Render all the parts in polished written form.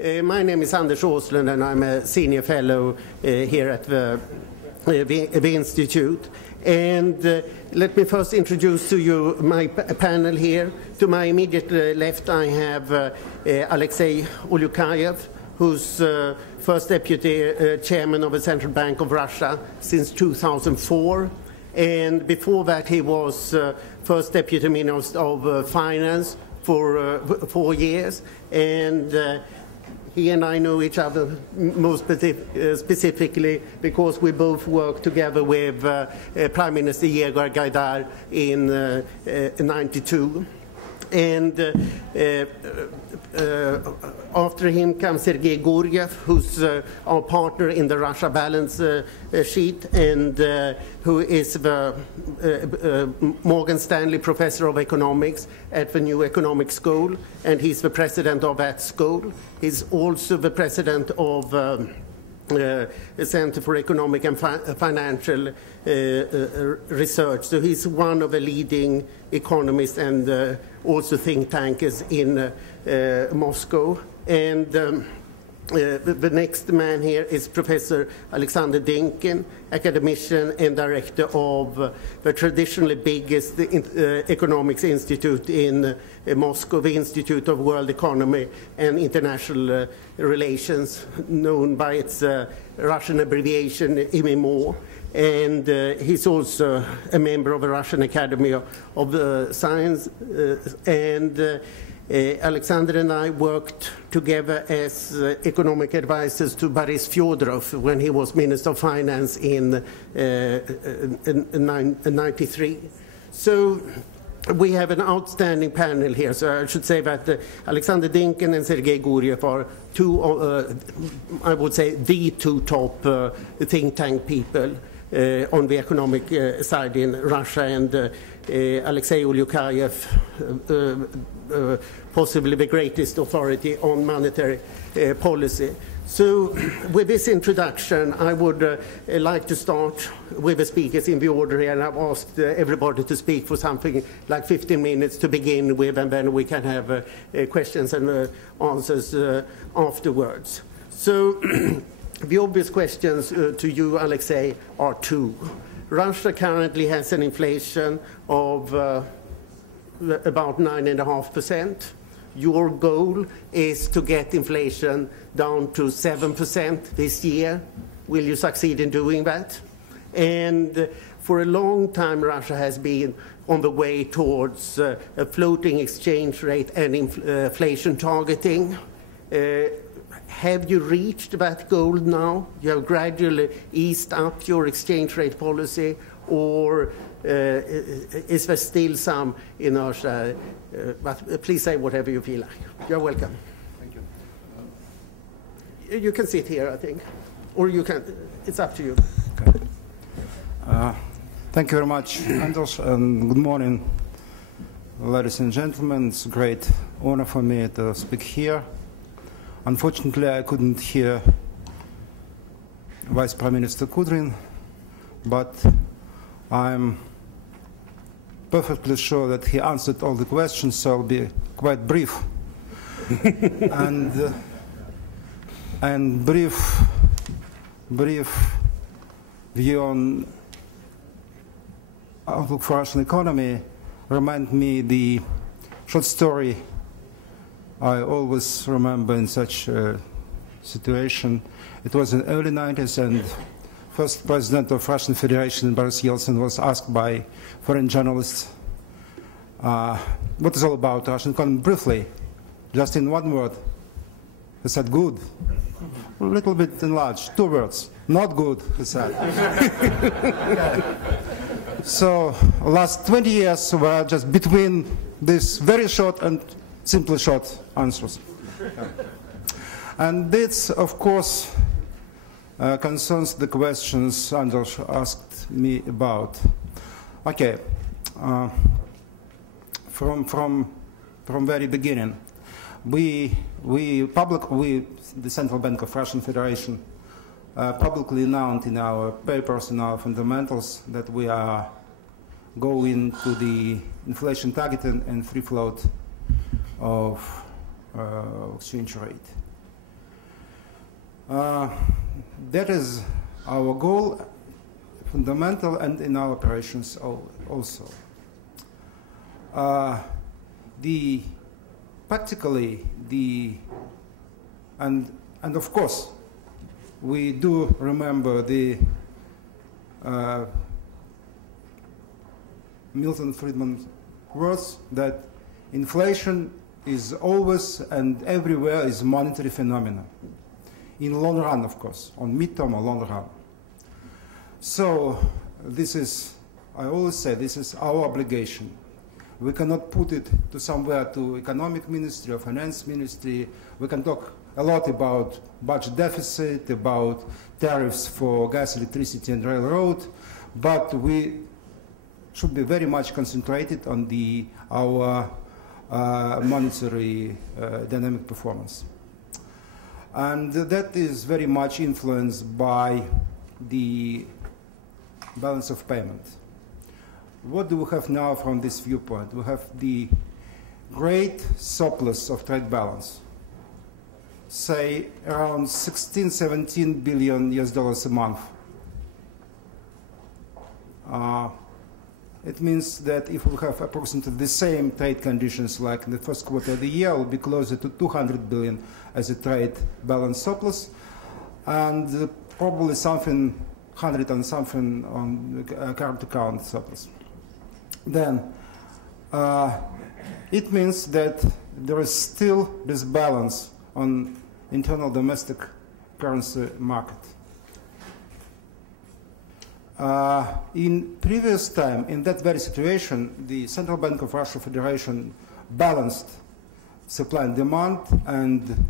My name is Anders Åslund, and I'm a senior fellow here at the Institute. And let me first introduce to you my panel here. To my immediate left, I have Alexei Ulyukayev, who's first deputy chairman of the Central Bank of Russia since 2004. And before that, he was first deputy minister of finance for 4 years. And he and I know each other most specifically because we both worked together with Prime Minister Yegor Gaidar in '92. And after him comes Sergei Guryev, who's our partner in the Russia balance sheet, and who is the Morgan Stanley Professor of Economics at the New Economic School, and he's the president of that school. He's also the president of the Center for Economic and Financial Research. So he's one of the leading economists and also think tankers in Moscow. And the next man here is Professor Alexander Dinkin, academician and director of the traditionally biggest economics institute in Moscow, the Institute of World Economy and International Relations, known by its Russian abbreviation IMIMO. And he's also a member of the Russian Academy of Science. Alexander and I worked together as economic advisors to Boris Fyodorov when he was Minister of Finance in '93. So we have an outstanding panel here. So I should say that Alexander Dinkin and Sergei Guryev are two, I would say, the two top think tank people on the economic side in Russia, and Alexei Ulyukayev, possibly the greatest authority on monetary policy. So with this introduction, I would like to start with the speakers in the order here, and I've asked everybody to speak for something like 15 minutes to begin with, and then we can have questions and answers afterwards. So the obvious questions to you, Alexei, are two. Russia currently has an inflation of about 9.5%. Your goal is to get inflation down to 7% this year. Will you succeed in doing that? And for a long time, Russia has been on the way towards a floating exchange rate and inflation targeting. Have you reached that goal now? You have gradually eased up your exchange rate policy, or is there still some inertia? But please say whatever you feel like. You're welcome. Thank you. You can sit here, I think, or you can. It's up to you. Okay. Thank you very much, Anders, and good morning, ladies and gentlemen. It's a great honor for me to speak here. Unfortunately, I couldn't hear Vice Prime Minister Kudrin, but I'm perfectly sure that he answered all the questions, so I'll be quite brief. and brief view on outlook for Russian economy remind me the short story I always remember in such a situation. It was in the early 90s, and first president of Russian Federation, Boris Yeltsin, was asked by foreign journalists, what is all about Russian economy? Briefly, just in one word. He said, good. A little bit enlarged, 2 words. Not good, he said. So last 20 years were just between this very short and simply short answers. And this, of course, concerns the questions Anders asked me about. Okay, from very beginning, the Central Bank of Russian Federation, publicly announced in our papers, in our fundamentals, that we are going to the inflation target and free float of exchange rate. That is our goal, fundamental, and in our operations also. Practically, and of course, we do remember the Milton Friedman words that inflation is always and everywhere is monetary phenomena. In long run, of course, on midterm or long run. So this is, I always say, this is our obligation. We cannot put it to somewhere to economic ministry or finance ministry. We can talk a lot about budget deficit, about tariffs for gas, electricity, and railroad, but we should be very much concentrated on our monetary dynamic performance. And that is very much influenced by the balance of payment. What do we have now from this viewpoint? We have the great surplus of trade balance, say around 16, 17 billion US dollars a month. It means that if we have approximately the same trade conditions like in the first quarter of the year, we'll be closer to 200 billion as a trade balance surplus, and probably something 100 and something on current-account surplus. Then it means that there is still this balance on internal domestic currency market. In previous time, in that very situation, the Central Bank of Russia Federation balanced supply and demand and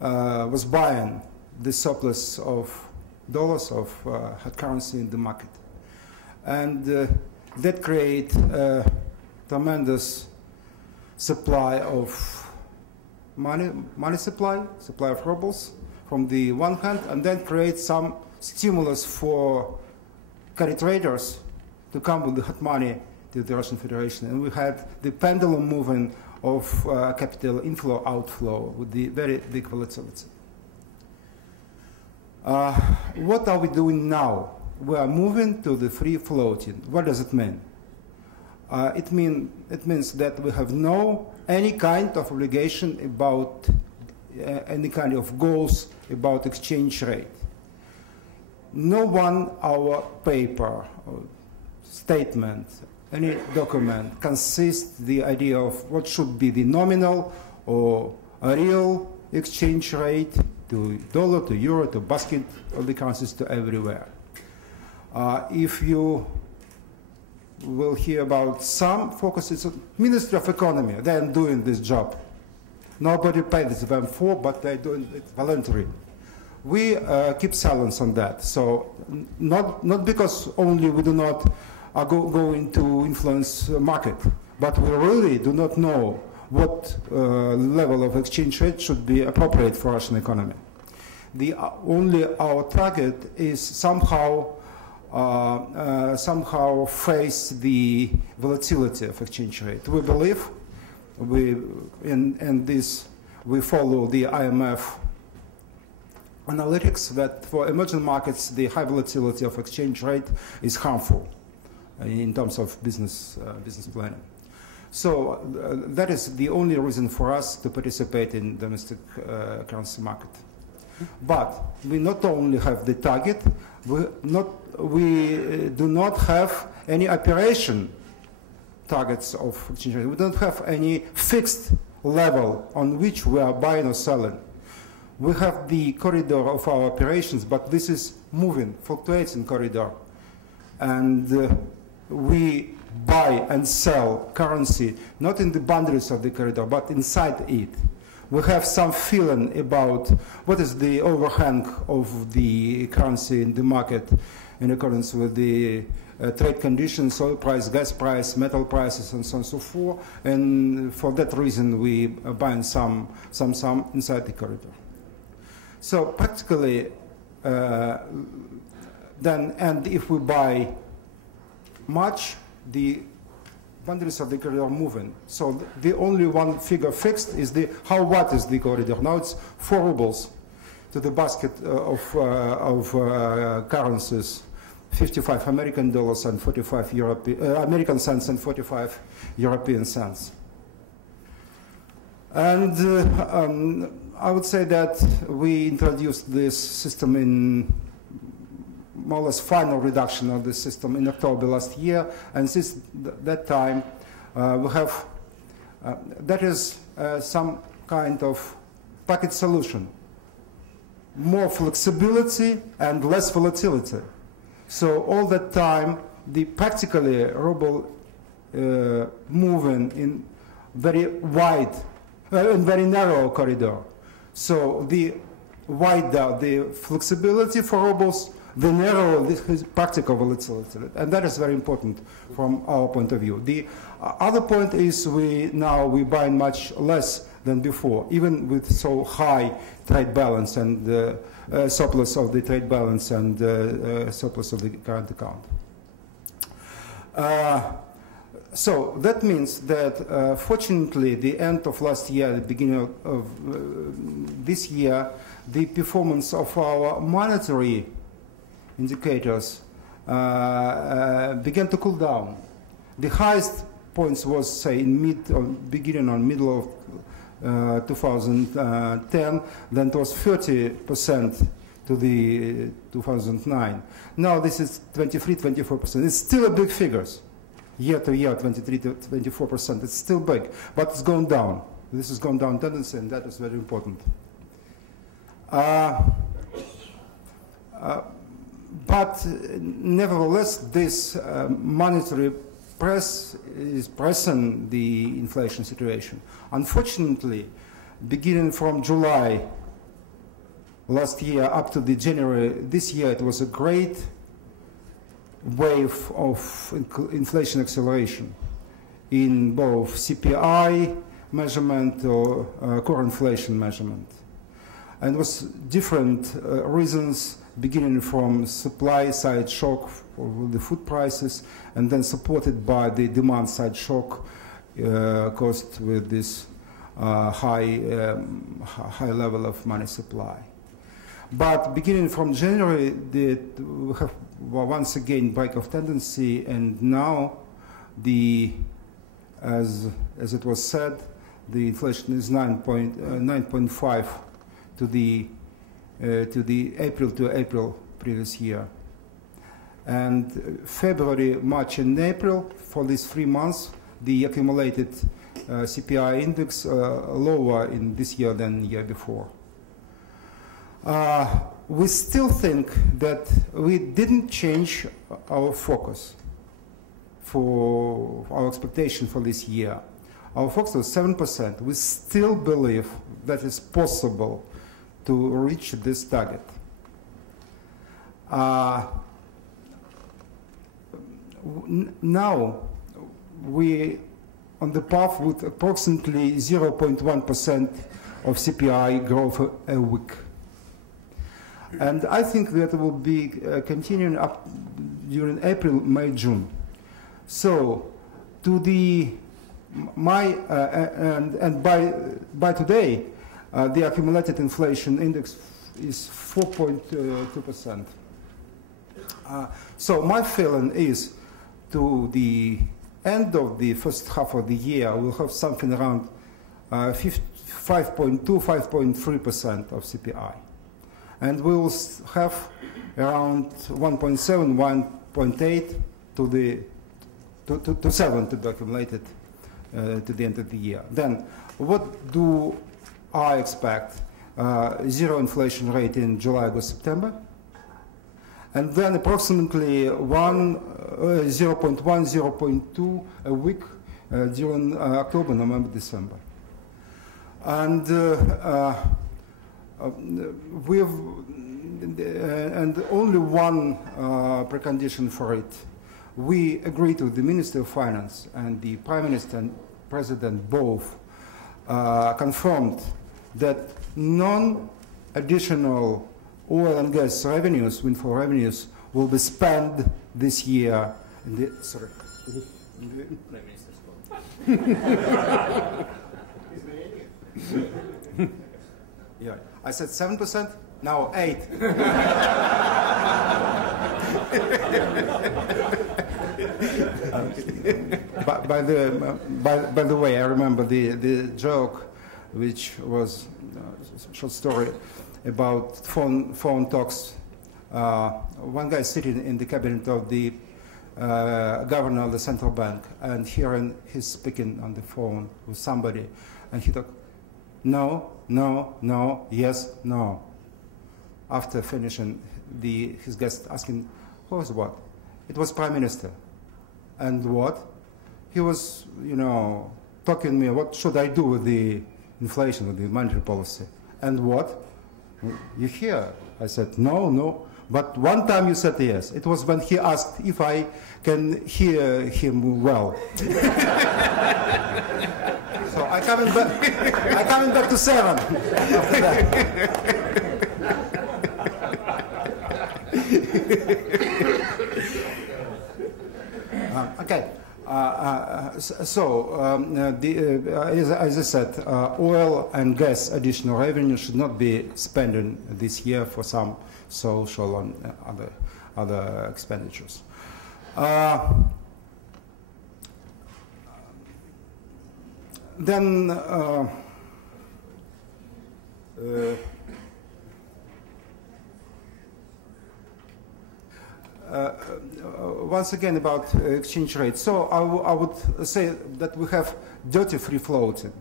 was buying the surplus of dollars of hard currency in the market. And that created a tremendous supply of money supply of rubles from the one hand, and then create some stimulus for carry traders to come with the hot money to the Russian Federation. And we had the pendulum movement of capital inflow, outflow with the very big volatility. What are we doing now? We are moving to the free floating. What does it mean? It means that we have any kind of obligation about any kind of goals about exchange rate. No one our paper or statement, any document consists the idea of what should be the nominal or a real exchange rate to dollar, to euro, to basket of the currencies, to everywhere. If you will hear about some focuses on Ministry of Economy, they are doing this job. Nobody pays them for, but they're doing it voluntarily. We keep silence on that. So not because only we do not going to influence market, but we really do not know what level of exchange rate should be appropriate for Russian economy. Only our target is somehow face the volatility of exchange rate. We believe in this. We follow the IMF analytics that for emerging markets, the high volatility of exchange rate is harmful in terms of business planning. So that is the only reason for us to participate in domestic currency market. But we not only have the target, we do not have any operation targets of exchange rate. We don't have any fixed level on which we are buying or selling. We have the corridor of our operations, but this is moving, fluctuating corridor. And we buy and sell currency, not in the boundaries of the corridor, but inside it. We have some feeling about what is the overhang of the currency in the market in accordance with the trade conditions, oil price, gas price, metal prices, and so on and so forth. And for that reason, we buy some inside the corridor. So practically, and if we buy much, the boundaries of the corridor are moving. So the only one figure fixed is what is the corridor. Now it's 4 rubles. to the basket of currencies, 55 American dollars and 45 American cents and 45 European cents. And I would say that we introduced this system in more or less final reduction of the system in October last year, and since that time we have, that is some kind of package solution. More flexibility and less volatility. So all that time, practically ruble moving in very wide, in very narrow corridor. So the wider the flexibility for rubles, the narrower the practical volatility, and that is very important from our point of view. The other point is we buy much less than before, even with so high trade balance and surplus of the trade balance and surplus of the current account. So that means that fortunately the end of last year, the beginning of this year, the performance of our monetary indicators began to cool down. The highest points was, say, in beginning or middle of 2010, then it was 30% to the 2009. Now this is 23, 24%. It's still a big figures. Year to year, 23 to 24%. It's still big, but it's going down. This is going down tendency, and that is very important. But nevertheless, this monetary press is pressing the inflation situation. Unfortunately, beginning from July last year up to the January this year, it was a great wave of inflation acceleration in both CPI measurement or core inflation measurement. And it was different reasons, beginning from supply side shock for the food prices, and then supported by the demand side shock caused with this high level of money supply. But beginning from January, we have once again break of tendency, and now as it was said, the inflation is 9.5 to the April to April previous year. And February, March, and April, for these 3 months, the accumulated CPI index lower in this year than the year before. We still think that we didn't change our focus for our expectation for this year. Our focus was 7%. We still believe that it's possible to reach this target. Now we on the path with approximately 0.1% of CPI growth a week. And I think that will be continuing up during April, May, June. So to and by today, the accumulated inflation index is 4.2%. So my feeling is to the end of the first half of the year, we'll have something around 5.2, 5.3% of CPI. And we will have around 1.7, 1.8 to 7 to be accumulated to the end of the year. Then what do I expect? Zero inflation rate in July, August, September. And then approximately 0.1, 0.2 a week during October, November, December. And and only one precondition for it. We agreed with the Minister of Finance, and the Prime Minister and President both confirmed that non-additional oil and gas revenues, windfall revenues, will be spent this year. Sorry. Prime Minister's Yeah, I said 7%. Now 8. By the way, I remember the joke, which was a short story about phone talks. One guy sitting in the cabinet of the governor of the central bank, and he's speaking on the phone with somebody, and he talked, no, no, no, yes, no. After finishing, his guest asking, who was what? It was Prime Minister. And what? He was, talking to me, what should I do with the inflation, with the monetary policy? And what? You hear? I said, no, no. But one time you said yes. It was when he asked if I can hear him well. So I coming back to 7 after that. Okay. As I said, oil and gas additional revenue should not be spent this year for some social and other expenditures. Then once again about exchange rate. So I would say that we have dirty free floating.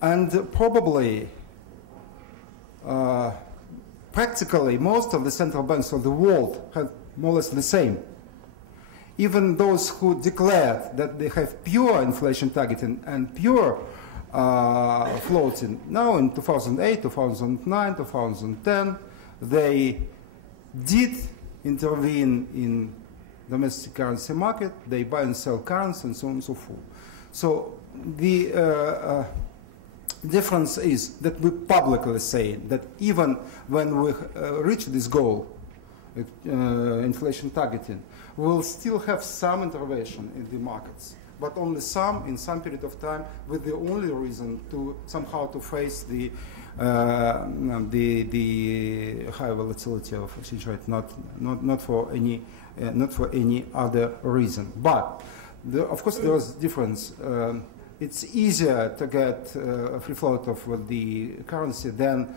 And probably, practically, most of the central banks of the world have more or less the same. Even those who declared that they have pure inflation targeting and pure floating, now in 2008, 2009, 2010, they did intervene in domestic currency market, they buy and sell currency and so on and so forth. So the difference is that we publicly say that even when we reach this goal, inflation targeting, we'll still have some intervention in the markets, but only some in some period of time, with the only reason to somehow to face the high volatility of exchange rate, not for any other reason. But of course there is difference. It's easier to get a free float of the currency than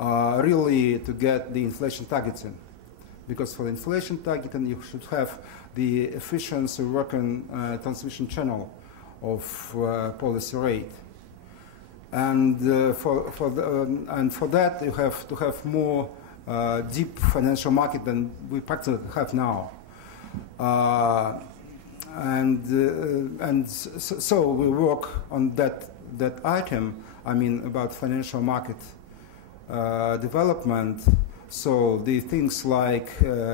really to get the inflation targeting, because for the inflation targeting you should have the efficiency working transmission channel of policy rate. And for that you have to have more deep financial market than we practically have now, so we work on that item. I mean about financial market development. So the things like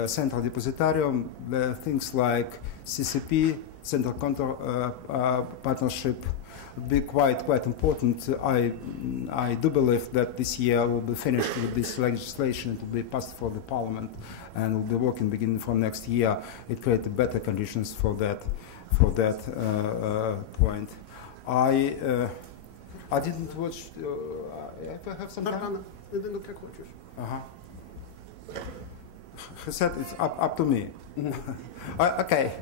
central depositarium, the things like CCP, central counter partnership, be quite important. I do believe that this year we'll be finished with this legislation. It will be passed for the parliament, and we'll be working beginning from next year. It creates better conditions for that point. I didn't watch. If I have some time. He said it's up to me. Okay.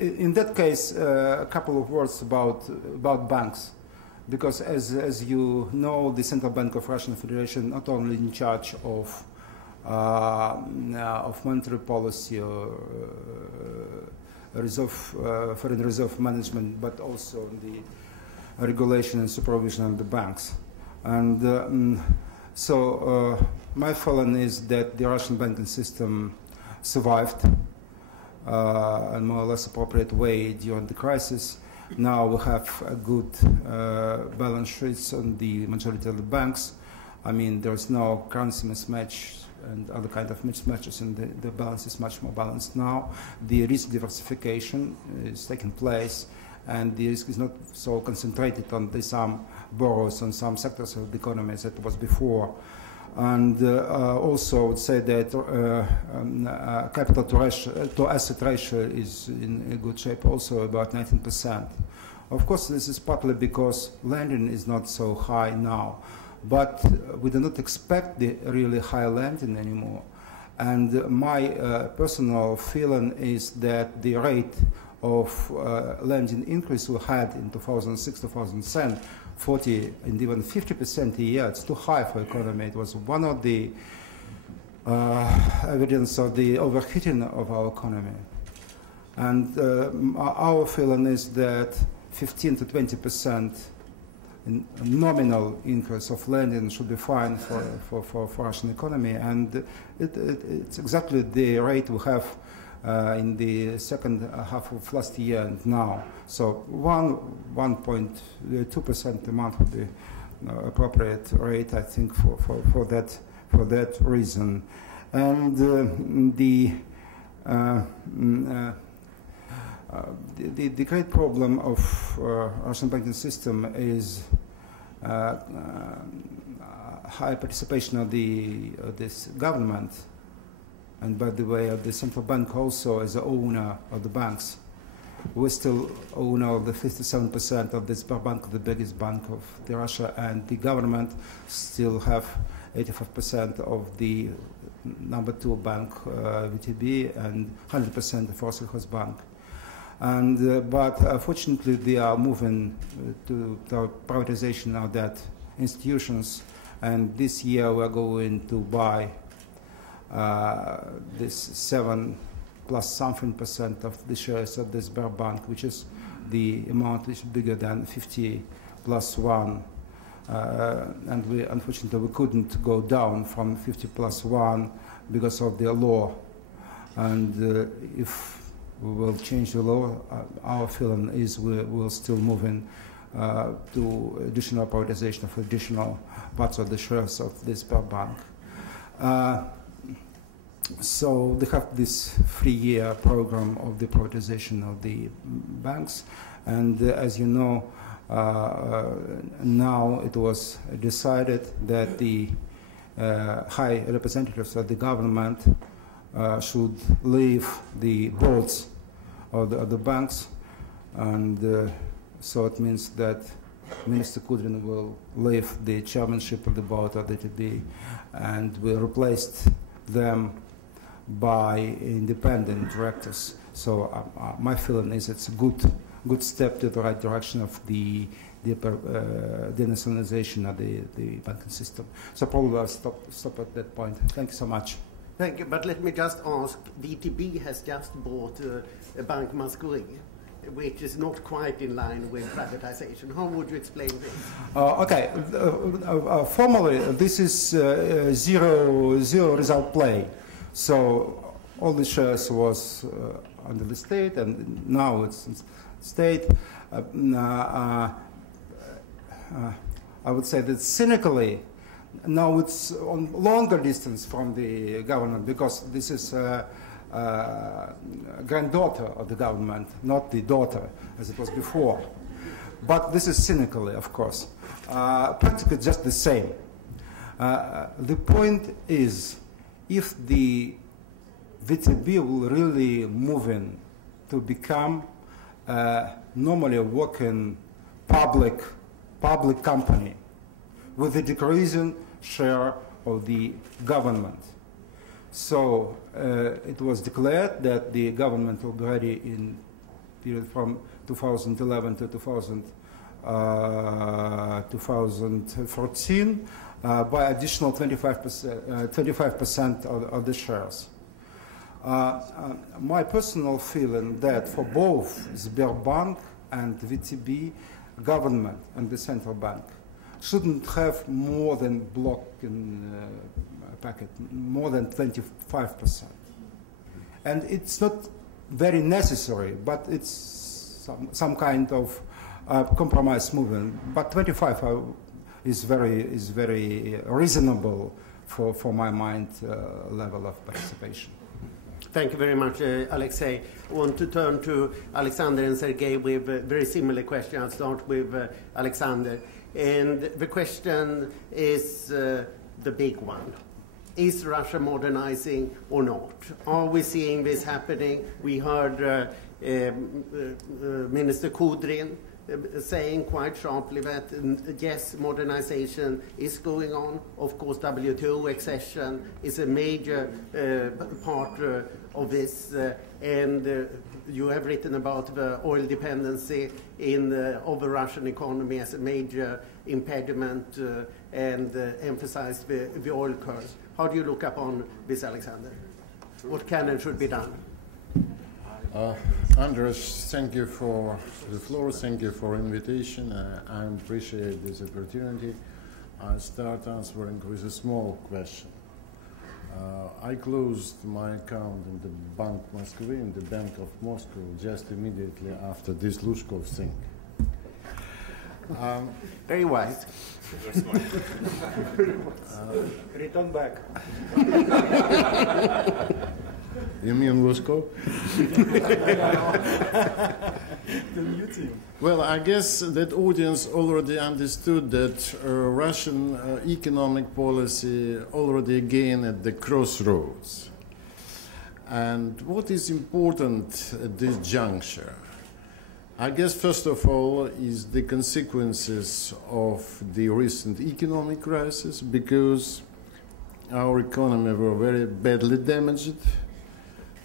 In that case, a couple of words about banks, because as you know, the Central Bank of Russian Federation not only in charge of monetary policy or foreign reserve management, but also the regulation and supervision of the banks. And so my feeling is that the Russian banking system survived in more or less appropriate way during the crisis. Now we have a good balance sheets on the majority of the banks. I mean, there's no currency mismatch and other kind of mismatches, and the balance is much more balanced now. The risk diversification is taking place, and the risk is not so concentrated on some borrowers on some sectors of the economy as it was before. And also I would say that capital to asset ratio is in a good shape, also about 19%. Of course, this is partly because lending is not so high now, but we do not expect the really high lending anymore. And my personal feeling is that the rate of lending increase we had in 2006, 2007, 40 and even 50% a year, it's too high for economy. It was one of the evidence of the overheating of our economy. And our feeling is that 15 to 20% in nominal increase of lending should be fine for Russian economy, and it's exactly the rate we have in the second half of last year and now. So 1.2% a month would be appropriate rate, I think, for that reason. And the great problem of Russian banking system is high participation of this government, and by the way, of the central bank also as the owner of the banks. We're still owner of the 57% of this bank, the biggest bank of Russia, and the government still have 85% of the number 2 bank, VTB, and 100% of Rossельхозbank. And but fortunately, they are moving to privatization of that institutions. And this year, we're going to buy this 7 plus something % of the shares of this bank, which is the amount which is bigger than 50 plus 1. And we, unfortunately, we couldn't go down from 50 plus 1 because of the law. And if we will change the law, our feeling is we'll still moving to additional privatization of additional parts of the shares of this bank. So they have this 3-year program of the privatization of the banks, and as you know, now it was decided that the high representatives of the government should leave the boards of the banks, and so it means that Minister Kudrin will leave the chairmanship of the board of the TB, and we replaced them by independent directors. So my feeling is it's a good step to the right direction of the denationalization of the banking system. So probably I'll stop at that point. Thank you so much. Thank you, but let me just ask, VTB has just bought a Bank Masquerie, which is not quite in line with privatization. How would you explain this? Okay, formally this is zero result play. So all the shares was under the state, and now it's state. I would say that cynically, now it's on longer distance from the government, because this is granddaughter of the government, not the daughter as it was before. But this is cynically, of course. Practically just the same. The point is, if the VTB will really move in to become normally a working public company with a decreasing share of the government. So it was declared that the government will be ready in period from 2011 to 2014 by additional 25% of the shares. My personal feeling that for both Sberbank and VTB, government and the central bank shouldn't have more than block in packet, more than 25%. And it's not very necessary, but it's some kind of compromise movement. But 25 is very reasonable for my mind level of participation. Thank you very much, Alexei. I want to turn to Alexander and Sergei with a very similar question. I'll start with Alexander. And the question is the big one. Is Russia modernizing or not? Are we seeing this happening? We heard Minister Kudrin saying quite sharply that yes, modernization is going on. Of course, WTO accession is a major part of this, and you have written about the oil dependency of the Russian economy as a major impediment and emphasized the oil curse. How do you look upon this, Alexander? What can and should be done? Andres, thank you for the floor. Thank you for invitation. I appreciate this opportunity. I'll start answering with a small question. I closed my account in the Bank Moskvy, in the Bank of Moscow, just immediately after this Lushkov thing. Very wise. Return back. You mean Lushkov? The new team. Well, I guess that audience already understood that Russian economic policy already again at the crossroads. And what is important at this juncture? I guess, first of all, is the consequences of the recent economic crisis, because our economy were very badly damaged.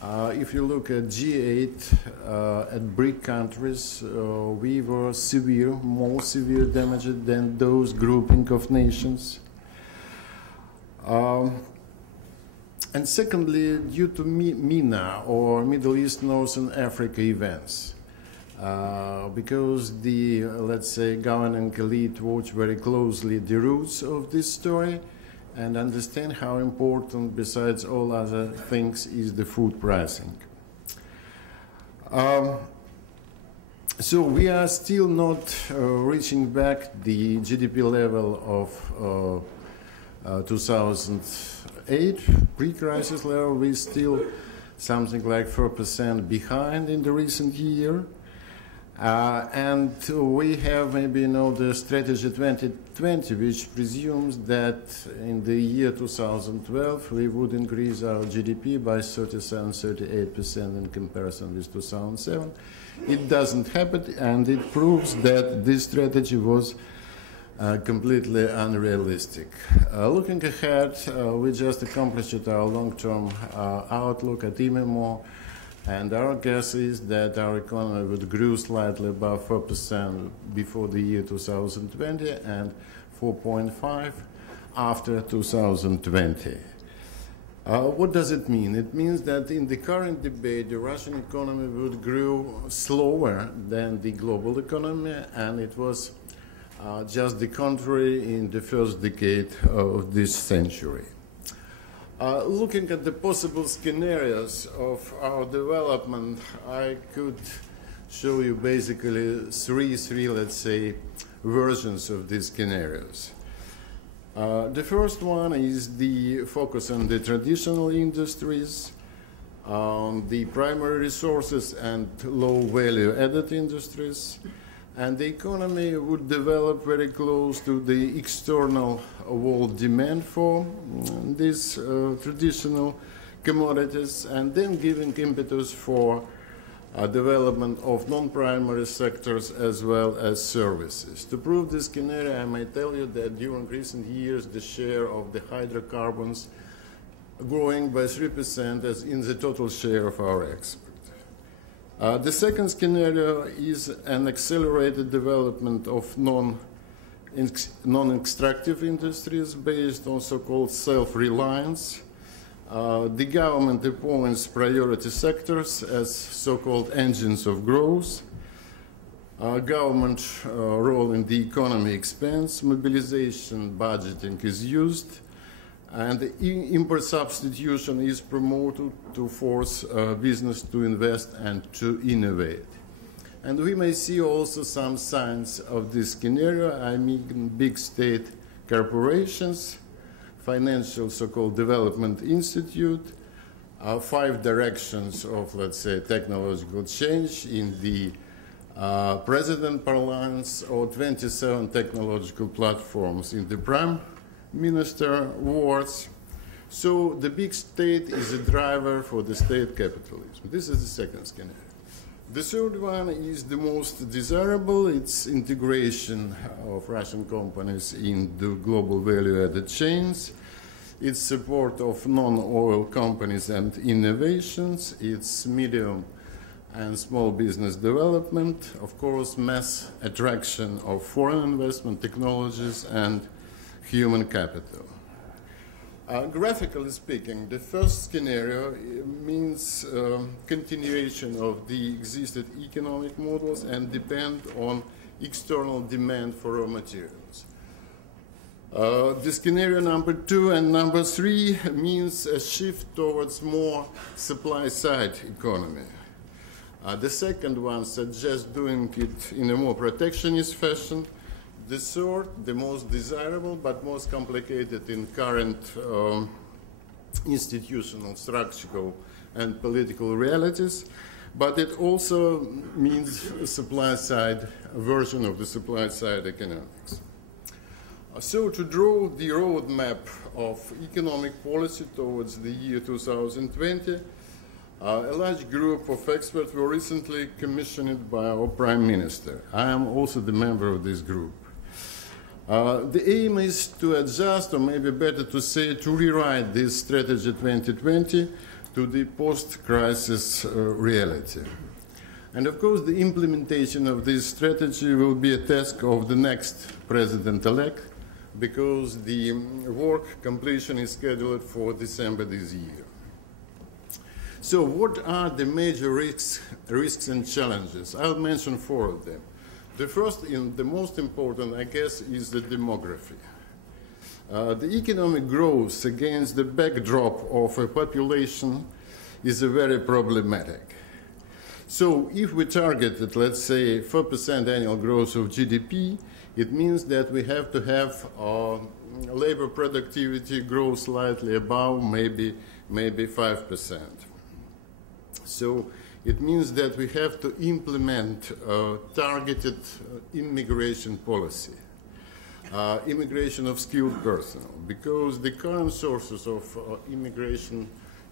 If you look at G8, at BRIC countries, we were more severe damaged than those grouping of nations. And secondly, due to MENA, or Middle East, Northern Africa events. Because the, let's say, governing elite watch very closely the roots of this story and understand how important, besides all other things, is the food pricing. So we are still not reaching back the GDP level of 2008, pre-crisis level. We're still something like 4% behind in the recent year. And we have maybe, the strategy 2020, which presumes that in the year 2012 we would increase our GDP by 37–38% in comparison with 2007. It doesn't happen, and it proves that this strategy was completely unrealistic. Looking ahead, we just accomplished our long-term outlook at IMMO. And our guess is that our economy would grow slightly above 4% before the year 2020 and 4.5% after 2020. What does it mean? It means that in the current debate, the Russian economy would grow slower than the global economy, and it was just the contrary in the first decade of this century. Looking at the possible scenarios of our development, I could show you basically three, let's say, versions of these scenarios. The first one is the focus on the traditional industries, the primary resources and low value added industries, and the economy would develop very close to the external world demand for these traditional commodities, and then giving impetus for development of non-primary sectors as well as services. To prove this scenario, I might tell you that during recent years, the share of the hydrocarbons growing by 3% as in the total share of our export. The second scenario is an accelerated development of non-extractive industries based on so-called self-reliance. The government appoints priority sectors as so-called engines of growth. Government role in the economy expands, mobilization budgeting is used, and import substitution is promoted to force business to invest and to innovate. And we may see also some signs of this scenario. I mean big state corporations, financial so-called development institute, 5 directions of, let's say, technological change in the president parlance, or 27 technological platforms in the prime minister wards. So the big state is a driver for the state capitalism. This is the second scenario. The third one is the most desirable. It's integration of Russian companies into global value-added chains. It's support of non-oil companies and innovations. It's medium and small business development. Of course, mass attraction of foreign investment, technologies, and human capital. Graphically speaking, the first scenario means continuation of the existing economic models and depend on external demand for raw materials. The scenario number 2 and number 3 means a shift towards more supply-side economy. The second one suggests doing it in a more protectionist fashion. The third, the most desirable but most complicated in current institutional, structural, and political realities, but it also means a supply-side version of the supply-side economics. So to draw the roadmap of economic policy towards the year 2020, a large group of experts were recently commissioned by our Prime Minister. I am also the member of this group. The aim is to adjust, or maybe better to say, to rewrite this strategy 2020 to the post-crisis reality. And of course, the implementation of this strategy will be a task of the next president-elect, because the work completion is scheduled for December this year. So what are the major risks and challenges? I'll mention 4 of them. The first and the most important, I guess, is the demography. The economic growth against the backdrop of a population is very problematic. So if we targeted, let's say, 4% annual growth of GDP, it means that we have to have labor productivity grow slightly above, maybe 5%. So it means that we have to implement targeted immigration policy, immigration of skilled personnel, because the current sources of immigration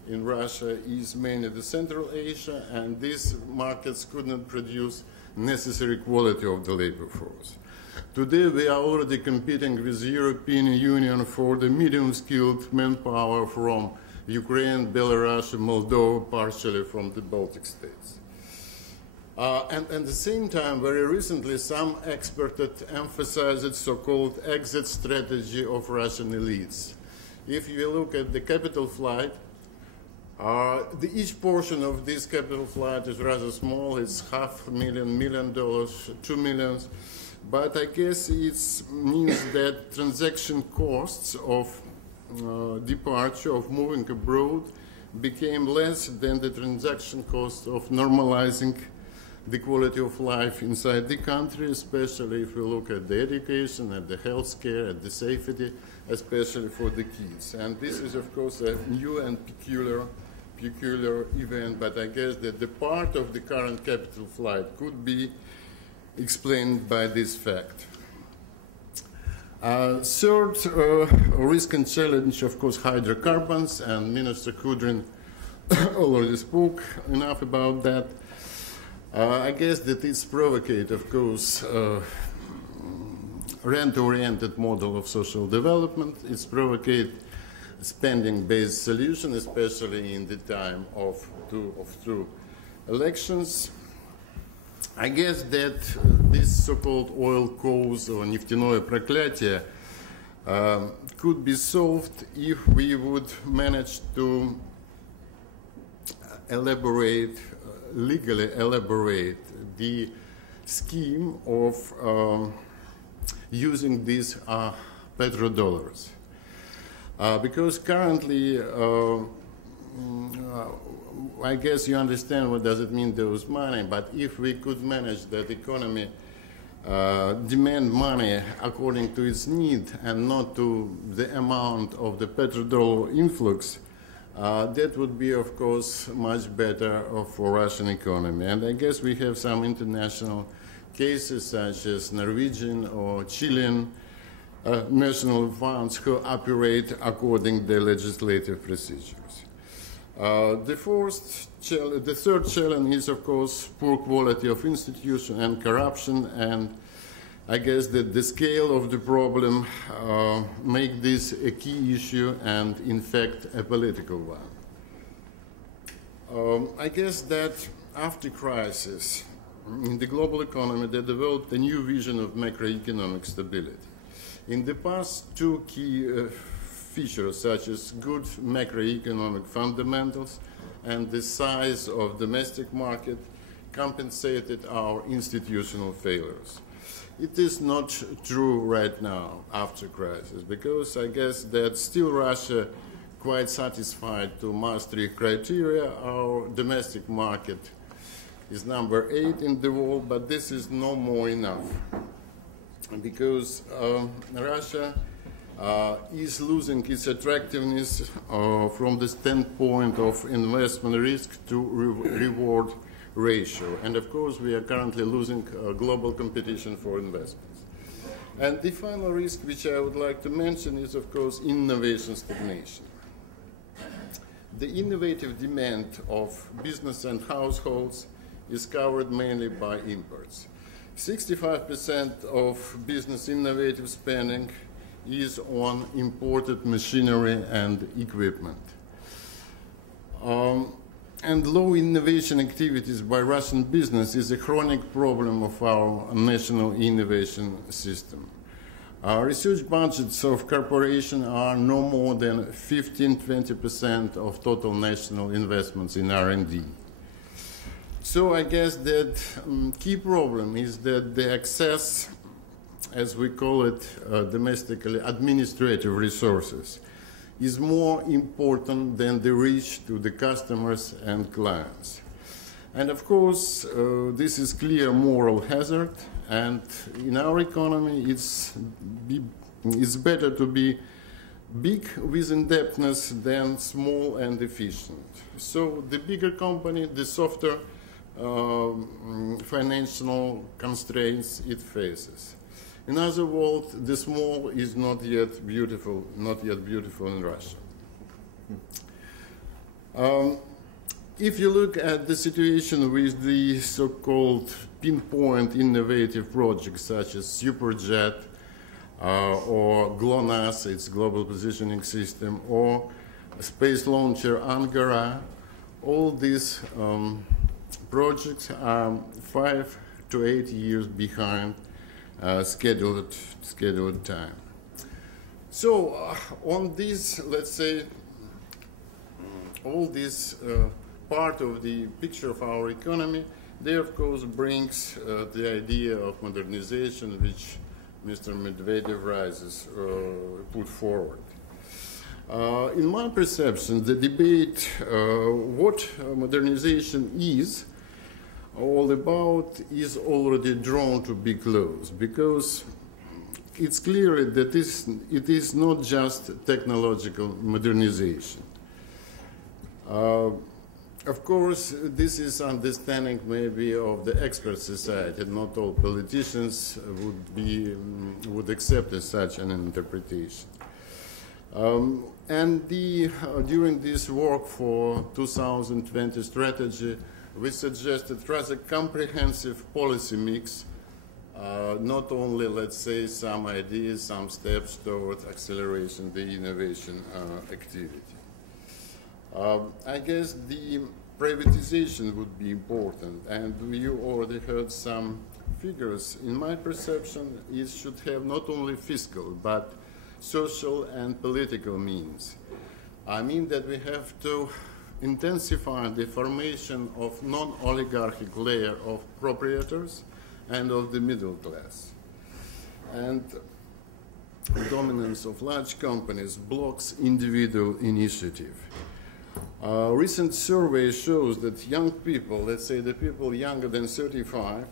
in Russia is mainly the Central Asia, and these markets could not produce necessary quality of the labor force. Today we are already competing with the European Union for the medium-skilled manpower from Ukraine, Belarus, Moldova, partially from the Baltic states. And at the same time, very recently, some experts emphasized the so-called exit strategy of Russian elites. If you look at the capital flight, each portion of this capital flight is rather small. It's $500,000, $1 million, $2 million. But I guess it means that transaction costs of departure, of moving abroad, became less than the transaction cost of normalizing the quality of life inside the country, especially if we look at the education, at the health care, at the safety, especially for the kids. And this is, of course, a new and peculiar event, but I guess that the part of the current capital flight could be explained by this fact. Third risk and challenge, of course, hydrocarbons, and Minister Kudrin already spoke enough about that. I guess that it's provocate, of course, rent-oriented model of social development. It's provocate spending-based solution, especially in the time of two elections. I guess that this so-called oil cause or нефтяное проклятие could be solved if we would manage to legally elaborate the scheme of using these petrodollars. Because currently, I guess you understand what does it mean, those money, but if we could manage that economy demand money according to its need and not to the amount of the petrodollar influx, that would be, of course, much better for Russian economy. And I guess we have some international cases such as Norwegian or Chilean national funds who operate according to the legislative procedures. The third challenge is, of course, poor quality of institution and corruption, and I guess that the scale of the problem make this a key issue and, in fact, a political one. I guess that after crisis, in the global economy, they developed a new vision of macroeconomic stability. In the past, two key features, such as good macroeconomic fundamentals and the size of domestic market, compensated our institutional failures. It is not true right now after crisis, because I guess that still Russia quite satisfied to Maastricht criteria. Our domestic market is number 8 in the world, but this is no more enough, because Russia is losing its attractiveness from the standpoint of investment risk to reward ratio. And of course, we are currently losing global competition for investments. And the final risk which I would like to mention is, of course, innovation stagnation. The innovative demand of business and households is covered mainly by imports. 65% of business innovative spending is on imported machinery and equipment. And low innovation activities by Russian business is a chronic problem of our national innovation system. Our research budgets of corporations are no more than 15–20% of total national investments in R&D. So I guess that key problem is that the access, as we call it domestically, administrative resources, is more important than the reach to the customers and clients. And of course, this is clear moral hazard, and in our economy, it's better to be big with indebtedness than small and efficient. So the bigger company, the softer financial constraints it faces. In other words, the small is not yet beautiful in Russia. If you look at the situation with the so-called pinpoint innovative projects such as Superjet or GLONASS, its Global Positioning System, or space launcher Angara, all these projects are 5 to 8 years behind scheduled time. So on this, let's say, all this part of the picture of our economy, they of course brings the idea of modernization which Mr. Medvedev put forward. In my perception, the debate what modernization is all about is already drawn to be close, because it's clear that it is not just technological modernization. Of course, this is understanding maybe of the expert society. Not all politicians would accept such an interpretation. And during this work for 2020 strategy, we suggested rather comprehensive policy mix, not only, let's say, some ideas, some steps towards acceleration the innovation activity. I guess the privatization would be important, and you already heard some figures. In my perception, it should have not only fiscal, but social and political means. I mean that we have to intensify the formation of non-oligarchic layer of proprietors and of the middle class. And the dominance of large companies blocks individual initiative. Recent survey shows that young people, let's say the people younger than 35,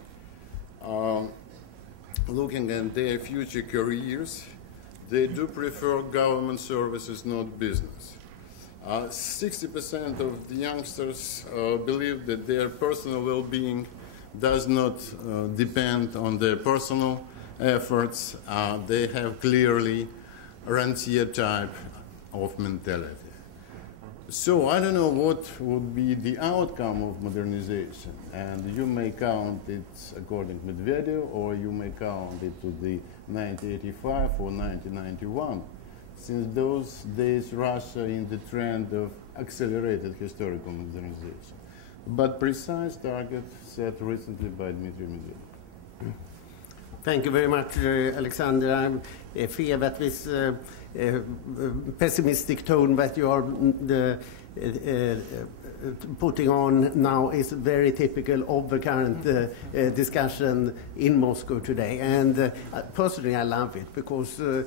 looking at their future careers, they do prefer government services, not business. 60% of the youngsters believe that their personal well-being does not depend on their personal efforts. They have clearly rentier type of mentality. So I don't know what would be the outcome of modernization, and you may count it according to Medvedev, or you may count it to the 1985 or 1991. Since those days, Russia in the trend of accelerated historical modernization, but precise target set recently by Dmitry Medvedev. Thank you very much, Alexander. I fear that this pessimistic tone that you are putting on now is very typical of the current discussion in Moscow today. And personally, I love it because a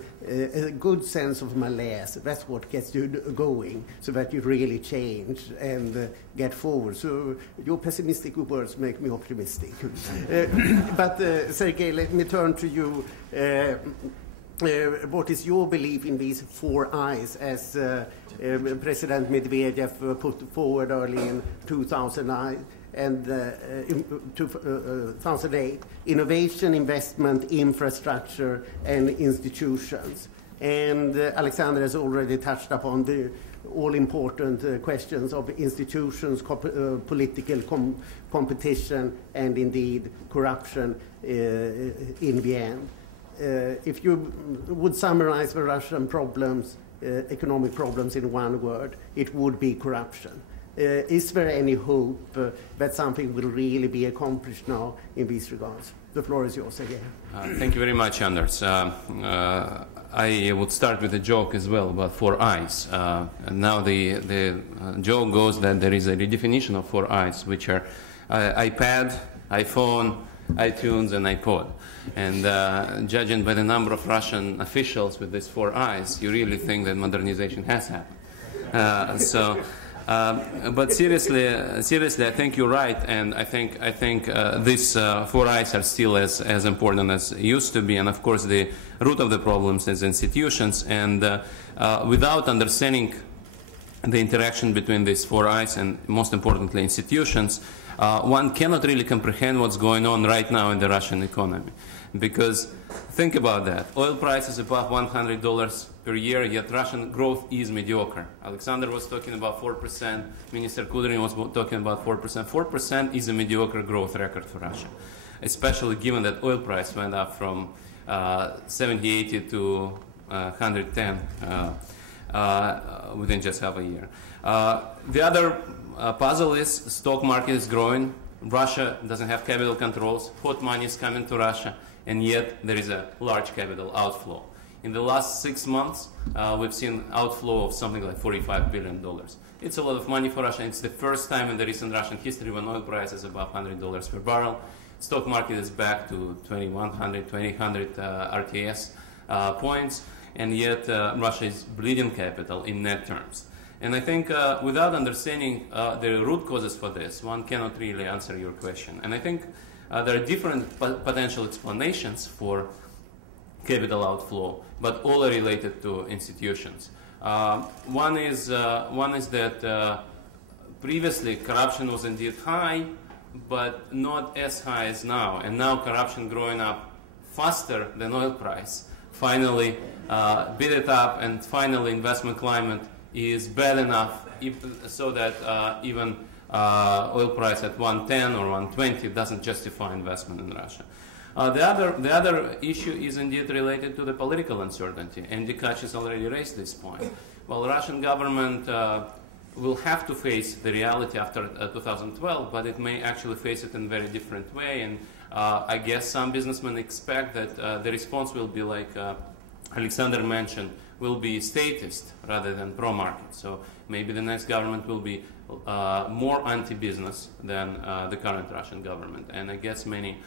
good sense of malaise, that's what gets you going, so that you really change and get forward. So your pessimistic words make me optimistic. But Sergei, let me turn to you. What is your belief in these 4 I's as President Medvedev put forward early in 2009 and 2008? Innovation, investment, infrastructure, and institutions. And Alexander has already touched upon the all-important questions of institutions, political competition, and indeed corruption in the end. If you would summarize the Russian problems, economic problems in one word, it would be corruption. Is there any hope that something will really be accomplished now in these regards? The floor is yours again. Thank you very much, Anders. I would start with a joke as well about 4 I's. Now the joke goes that there is a redefinition of 4 I's, which are iPad, iPhone, iTunes, and iPod. And judging by the number of Russian officials with these 4 I's, you really think that modernization has happened. But seriously, I think you're right, and I think these 4 I's are still as important as it used to be. And of course, the root of the problems is institutions. And without understanding the interaction between these 4 I's and, most importantly, institutions, one cannot really comprehend what's going on right now in the Russian economy. Because think about that. Oil price is above $100 per year, yet Russian growth is mediocre. Alexander was talking about 4%. Minister Kudrin was talking about 4%. 4% is a mediocre growth record for Russia, especially given that oil price went up from 70, 80 to 110 within just half a year. The other puzzle is stock market is growing. Russia doesn't have capital controls. Hot money is coming to Russia, and yet there is a large capital outflow. In the last 6 months, we've seen outflow of something like $45 billion. It's a lot of money for Russia. It's the first time in the recent Russian history when oil price is above $100 per barrel. Stock market is back to 2,100, 2,800 RTS points, and yet Russia is bleeding capital in net terms. And I think without understanding the root causes for this, one cannot really answer your question. And I think there are different potential explanations for capital outflow, but all are related to institutions. One is that previously corruption was indeed high, but not as high as now. And now corruption growing up faster than oil price finally beat it up, and finally investment climate is bad enough so that even oil price at 110 or 120 doesn't justify investment in Russia. The other issue is indeed related to the political uncertainty, and Dikach has already raised this point. Well, the Russian government will have to face the reality after 2012, but it may actually face it in a very different way. And I guess some businessmen expect that the response will be like Alexander mentioned, will be statist rather than pro-market. So maybe the next government will be more anti-business than the current Russian government. And I guess many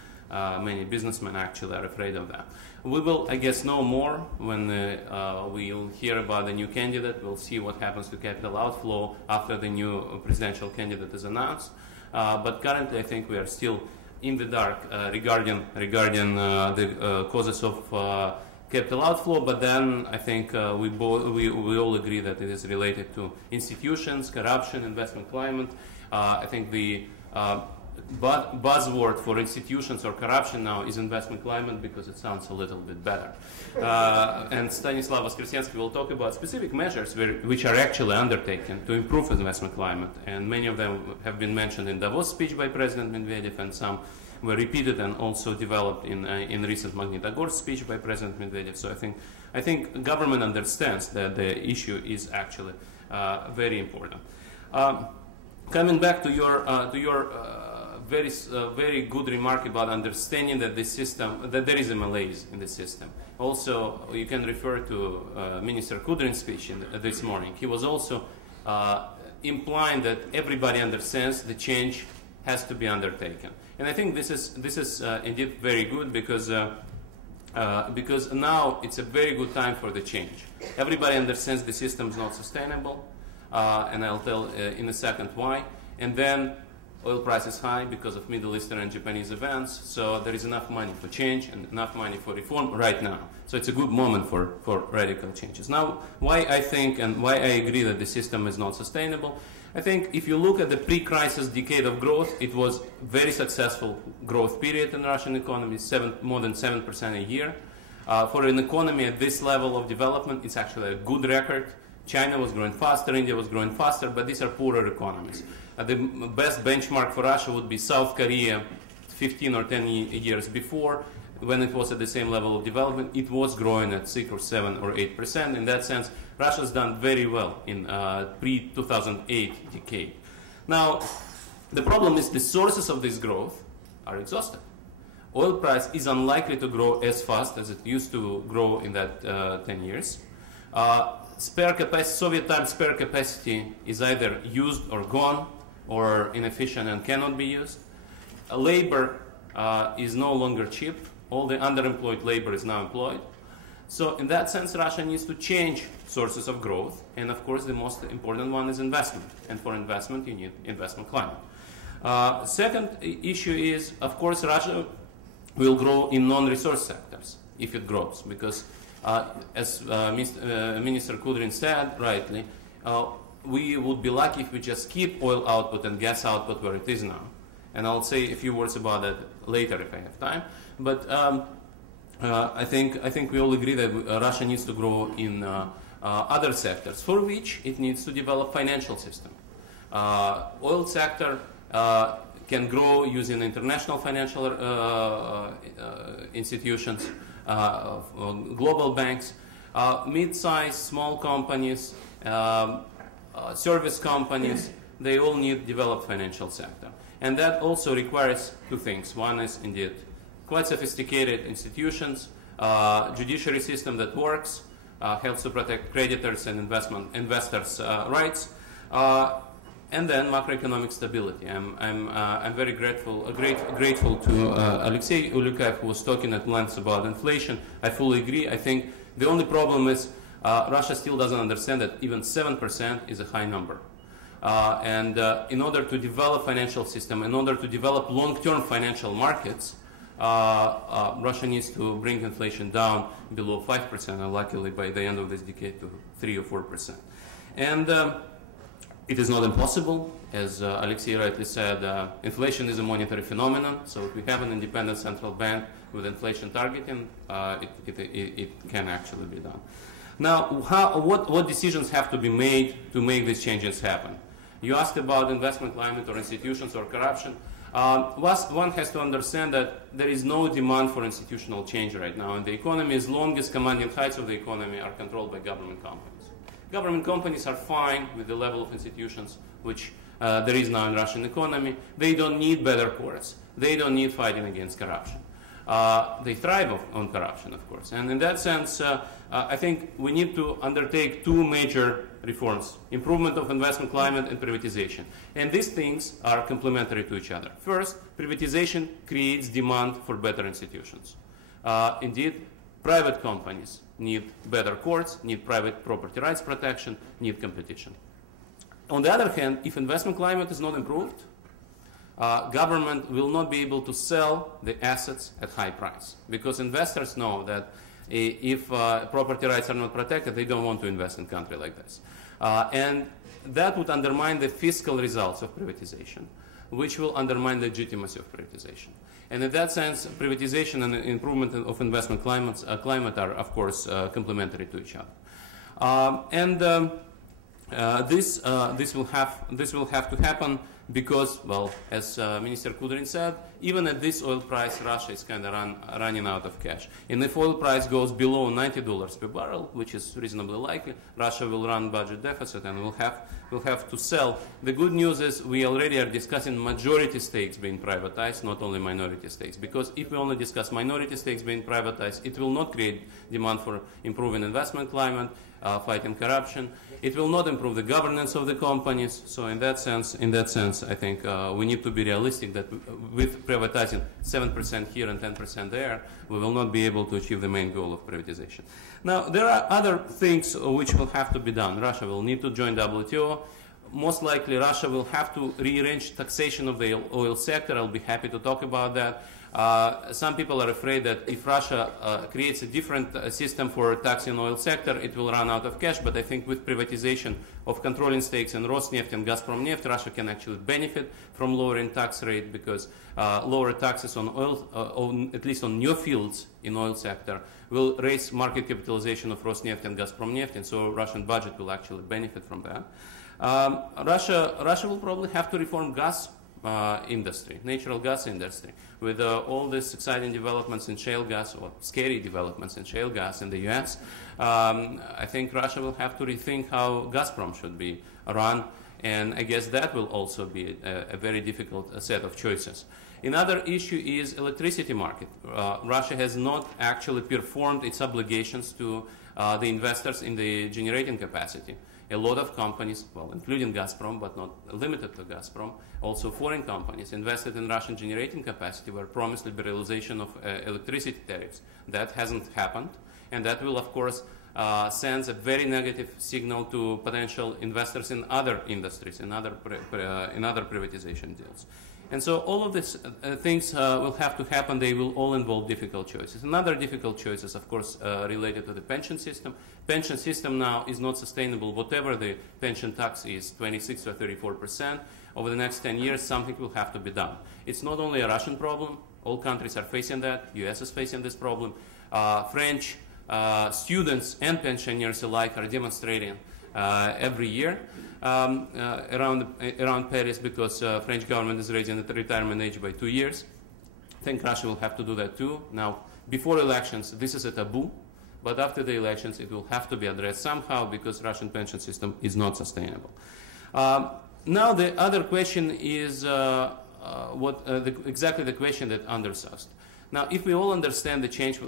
businessmen actually are afraid of that. We will, I guess, know more when we'll hear about the new candidate. We'll see what happens to capital outflow after the new presidential candidate is announced. But currently, I think we are still in the dark regarding the causes of capital outflow, but then I think we all agree that it is related to institutions, corruption, investment climate. I think the buzzword for institutions or corruption now is investment climate because it sounds a little bit better. And Stanislav Voskresensky will talk about specific measures which are actually undertaken to improve investment climate. And many of them have been mentioned in Davos speech by President Medvedev, and some were repeated and also developed in recent Magnitogorsk speech by President Medvedev. So I think government understands that the issue is actually very important. Coming back to your very good remark about understanding that the system, that there is a malaise in the system. Also, you can refer to Minister Kudrin's speech this morning. He was also implying that everybody understands the change has to be undertaken. And I think this is indeed very good because now it's a very good time for the change. Everybody understands the system is not sustainable, and I'll tell in a second why. And then oil price is high because of Middle Eastern and Japanese events, so there is enough money for change and enough money for reform right now. So it's a good moment for radical changes. Now, why I think and why I agree that the system is not sustainable, I think if you look at the pre-crisis decade of growth, it was very successful growth period in the Russian economy, more than 7% a year. For an economy at this level of development, it's actually a good record. China was growing faster, India was growing faster, but these are poorer economies. The best benchmark for Russia would be South Korea 15 or 10 years before, when it was at the same level of development. It was growing at 6 or 7 or 8%. In that sense, Russia's done very well in pre-2008 decade. Now, the problem is the sources of this growth are exhausted. Oil price is unlikely to grow as fast as it used to grow in that 10 years. Spare capacity, Soviet-time spare capacity is either used or gone, or inefficient and cannot be used. Labor is no longer cheap. All the underemployed labor is now employed. So in that sense, Russia needs to change sources of growth. And of course, the most important one is investment. And for investment, you need investment climate. Second issue is, of course, Russia will grow in non-resource sectors if it grows. Because as Minister Kudrin said rightly, we would be lucky if we just keep oil output and gas output where it is now. And I'll say a few words about that later if I have time. But I think we all agree that Russia needs to grow in other sectors, for which it needs to develop financial system. Oil sector can grow using international financial institutions, global banks, mid-sized, small companies, service companies, they all need developed financial sector. And that also requires two things. One is indeed quite sophisticated institutions, judiciary system that works, helps to protect creditors and investors' rights, and then macroeconomic stability. I'm very grateful to Alexei Ulyukayev, who was talking at length about inflation. I fully agree. I think the only problem is Russia still doesn't understand that even 7% is a high number. And in order to develop financial system, in order to develop long-term financial markets, Russia needs to bring inflation down below 5%, and luckily by the end of this decade to 3 or 4%. And it is not impossible. As Alexei rightly said, inflation is a monetary phenomenon, so if we have an independent central bank with inflation targeting, it can actually be done. Now, what decisions have to be made to make these changes happen? You asked about investment climate or institutions or corruption. One has to understand that there is no demand for institutional change right now in the economy, as long as commanding heights of the economy are controlled by government companies. Government companies are fine with the level of institutions which there is now in the Russian economy. They don't need better courts. They don't need fighting against corruption. They thrive on corruption, of course. And in that sense, I think we need to undertake two major reforms: improvement of investment climate and privatization. And these things are complementary to each other. First, privatization creates demand for better institutions. Indeed, private companies need better courts, need private property rights protection, need competition. On the other hand, if investment climate is not improved, government will not be able to sell the assets at high price, because investors know that if property rights are not protected, they don't want to invest in a country like this. And that would undermine the fiscal results of privatization. which will undermine the legitimacy of privatization. And in that sense, privatization and improvement of investment climate are, of course, complementary to each other. This will have to happen because, well, as Minister Kudrin said, even at this oil price, Russia is kind of running out of cash. And if oil price goes below $90 per barrel, which is reasonably likely, Russia will run budget deficit and will have to sell. The good news is we already are discussing majority stakes being privatized, not only minority stakes. Because if we only discuss minority stakes being privatized, it will not create demand for improving investment climate, fighting corruption. It will not improve the governance of the companies. So in that sense, I think we need to be realistic that with privatizing 7% here and 10% there, we will not be able to achieve the main goal of privatization. Now, there are other things which will have to be done. Russia will need to join WTO. Most likely, Russia will have to rearrange taxation of the oil sector. I'll be happy to talk about that. Some people are afraid that if Russia creates a different system for taxing oil sector, it will run out of cash. But I think with privatization of controlling stakes in Rosneft and Gazpromneft, Russia can actually benefit from lowering tax rate because lower taxes on oil, at least on new fields in oil sector, will raise market capitalization of Rosneft and Gazpromneft, and so Russian budget will actually benefit from that. Russia will probably have to reform gas industry, natural gas industry, with all these exciting developments in shale gas, or scary developments in shale gas in the US. I think Russia will have to rethink how Gazprom should be run, and I guess that will also be a very difficult set of choices. Another issue is electricity market. Russia has not actually performed its obligations to the investors in the generating capacity. A lot of companies, well, including Gazprom, but not limited to Gazprom, also foreign companies invested in Russian generating capacity were promised liberalization of electricity tariffs. That hasn't happened, and that will, of course, send a very negative signal to potential investors in other industries, in other privatization deals. And so all of these things will have to happen. They will all involve difficult choices. Another difficult choice is, of course, related to the pension system. Pension system now is not sustainable. Whatever the pension tax is, 26 or 34%, over the next 10 years, something will have to be done. It's not only a Russian problem. All countries are facing that. US is facing this problem. French students and pensioners alike are demonstrating every year around Paris because French government is raising the retirement age by 2 years. I think Russia will have to do that too. Now, before elections, this is a taboo, but after the elections, it will have to be addressed somehow because Russian pension system is not sustainable. Now, the other question is exactly the question that Anders asked. Now, if we all understand the change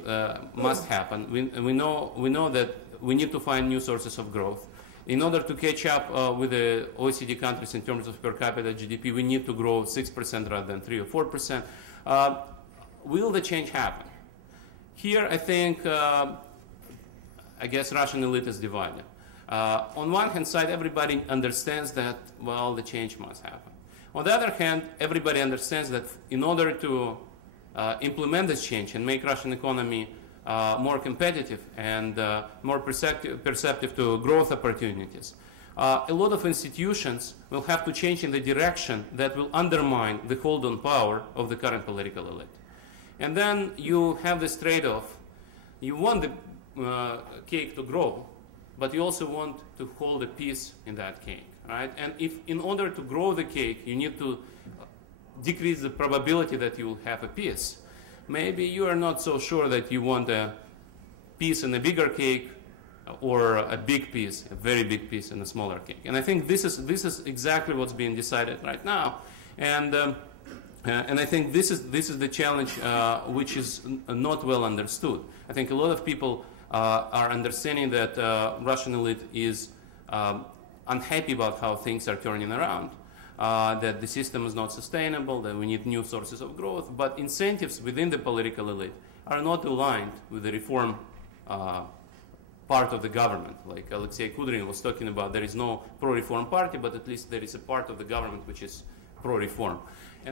must happen, we know that we need to find new sources of growth. In order to catch up with the OECD countries in terms of per capita GDP, we need to grow 6% rather than 3 or 4%. Will the change happen? Here, I think, I guess Russian elite is divided. On one hand side, everybody understands that, well, the change must happen. On the other hand, everybody understands that in order to implement this change and make Russian economy more competitive and more perceptive to growth opportunities, a lot of institutions will have to change in the direction that will undermine the hold-on power of the current political elite. And then you have this trade-off. You want the cake to grow, but you also want to hold a piece in that cake, right? And if in order to grow the cake, you need to decrease the probability that you will have a piece, maybe you are not so sure that you want a piece in a bigger cake or a big piece, a very big piece in a smaller cake. And I think this is exactly what's being decided right now. And I think this is the challenge which is not well understood. I think a lot of people are understanding that Russian elite is unhappy about how things are turning around. That the system is not sustainable, that we need new sources of growth, but incentives within the political elite are not aligned with the reform part of the government. Like Alexei Kudrin was talking about, there is no pro-reform party, but at least there is a part of the government which is pro-reform.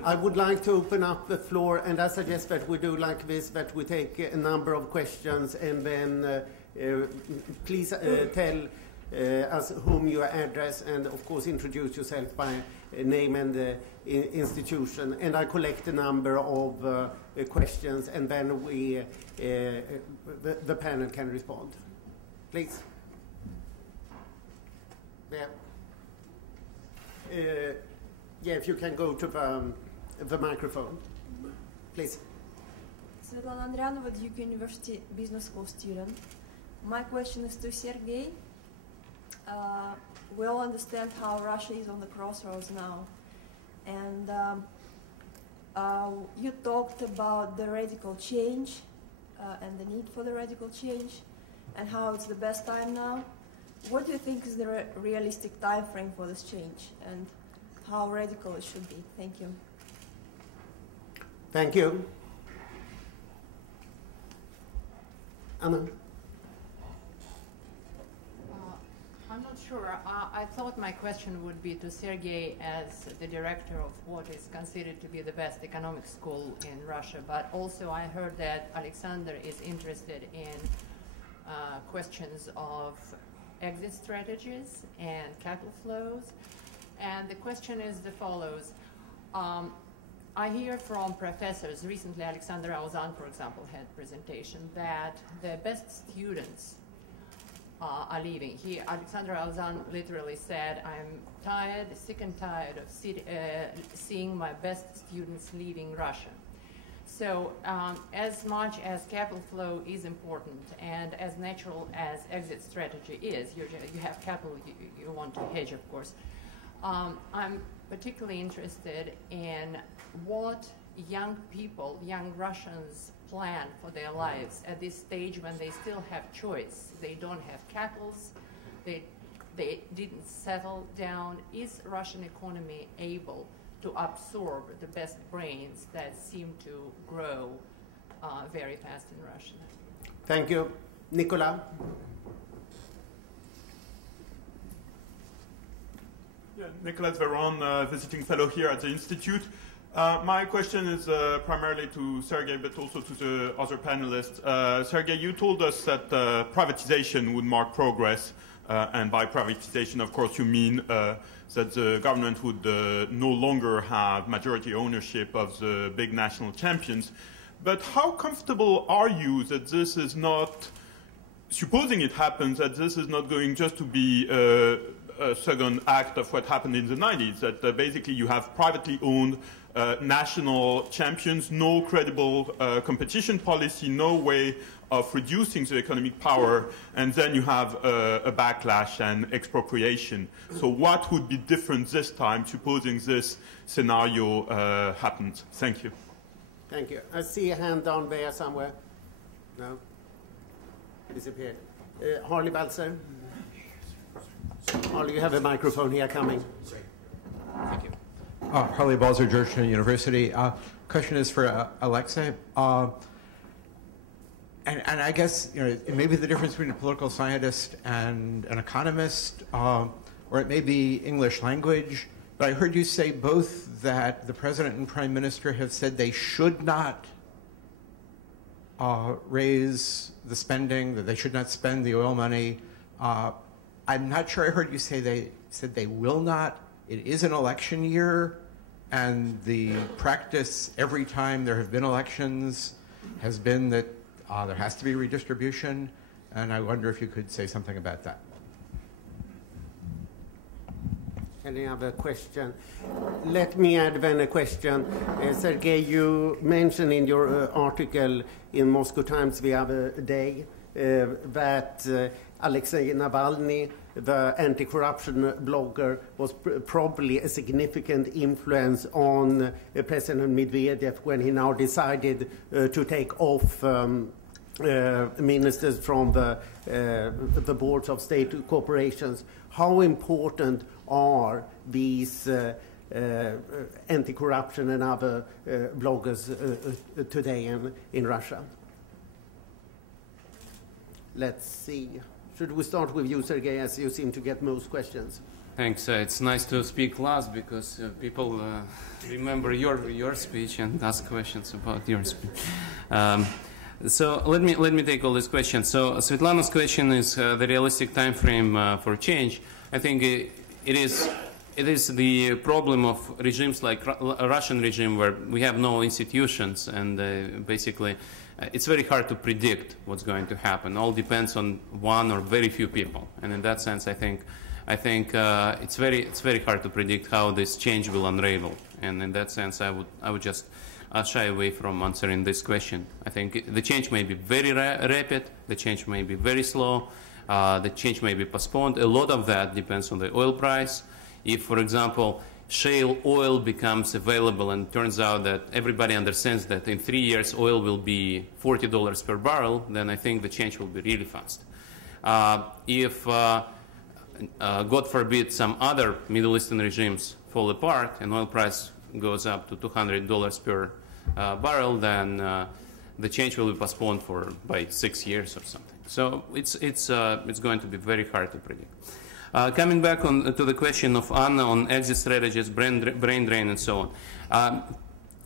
I would like to open up the floor, and I suggest that we do like this, that we take a number of questions, and then please tell as whom you address, and of course introduce yourself by name and institution. And I collect a number of questions, and then we, the panel can respond. Please. Yeah. Yeah, if you can go to the microphone, please. Svetlana Andrianova, Duke University Business School student. My question is to Sergei. We all understand how Russia is on the crossroads now. And you talked about the radical change and the need for the radical change and how it's the best time now. What do you think is the realistic time frame for this change and how radical it should be? Thank you. Thank you. Anna? I'm not sure. I thought my question would be to Sergei as the director of what is considered to be the best economic school in Russia, but also I heard that Alexander is interested in questions of exit strategies and capital flows. And the question is the follows. I hear from professors, recently Alexander Auzan, for example, had a presentation that the best students are leaving. Alexander Auzan literally said, I'm tired, sick and tired of seeing my best students leaving Russia. So as much as capital flow is important and as natural as exit strategy is, you have capital you want to hedge, of course, I'm particularly interested in what young people, young Russians plan for their lives at this stage when they still have choice. They don't have capitals, they didn't settle down. Is Russian economy able to absorb the best brains that seem to grow very fast in Russia? Thank you. Nicola? Yeah, Nicolas Veron, visiting fellow here at the Institute. My question is primarily to Sergei, but also to the other panelists. Sergei, you told us that privatization would mark progress, and by privatization, of course, you mean that the government would no longer have majority ownership of the big national champions. But how comfortable are you that this is not, supposing it happens, that this is not going just to be a second act of what happened in the 90s, that basically you have privately owned national champions, no credible competition policy, no way of reducing the economic power, and then you have a backlash and expropriation. So what would be different this time, supposing this scenario happens? Thank you. Thank you. I see a hand down there somewhere. No? Disappeared. Harley Balzer? Harley, you have a microphone here coming. Thank you. Harley Balzer, Georgetown University. Question is for Alexei. And I guess, you know, it may be the difference between a political scientist and an economist, or it may be English language. But I heard you say both that the president and prime minister have said they should not raise the spending, that they should not spend the oil money. I'm not sure I heard you say they said they will not. It is an election year, and the practice every time there have been elections has been that there has to be redistribution, and I wonder if you could say something about that. Any other question? Let me add then a question. Sergei, you mentioned in your article in Moscow Times the other day that Alexei Navalny, the anti-corruption blogger, was probably a significant influence on President Medvedev when he now decided to take off ministers from the boards of state corporations. How important are these anti-corruption and other bloggers today in Russia? Let's see. Should we start with you, Sergei, as you seem to get most questions? Thanks. It's nice to speak last because people remember your speech and ask questions about your speech. So let me take all these questions. So Svetlana's question is the realistic time frame for change. I think it is the problem of regimes like a Russian regime where we have no institutions, and basically it's very hard to predict what's going to happen. All depends on one or very few people, and in that sense, I think it's very hard to predict how this change will unravel. And in that sense, I would just shy away from answering this question. I think the change may be very rapid, the change may be very slow, the change may be postponed. A lot of that depends on the oil price. If, for example, shale oil becomes available and turns out that everybody understands that in 3 years oil will be $40 per barrel, then I think the change will be really fast. If, God forbid, some other Middle Eastern regimes fall apart and oil price goes up to $200 per barrel, then the change will be postponed by 6 years or something. So it's going to be very hard to predict. Coming back to the question of Anna on exit strategies, brain drain, and so on.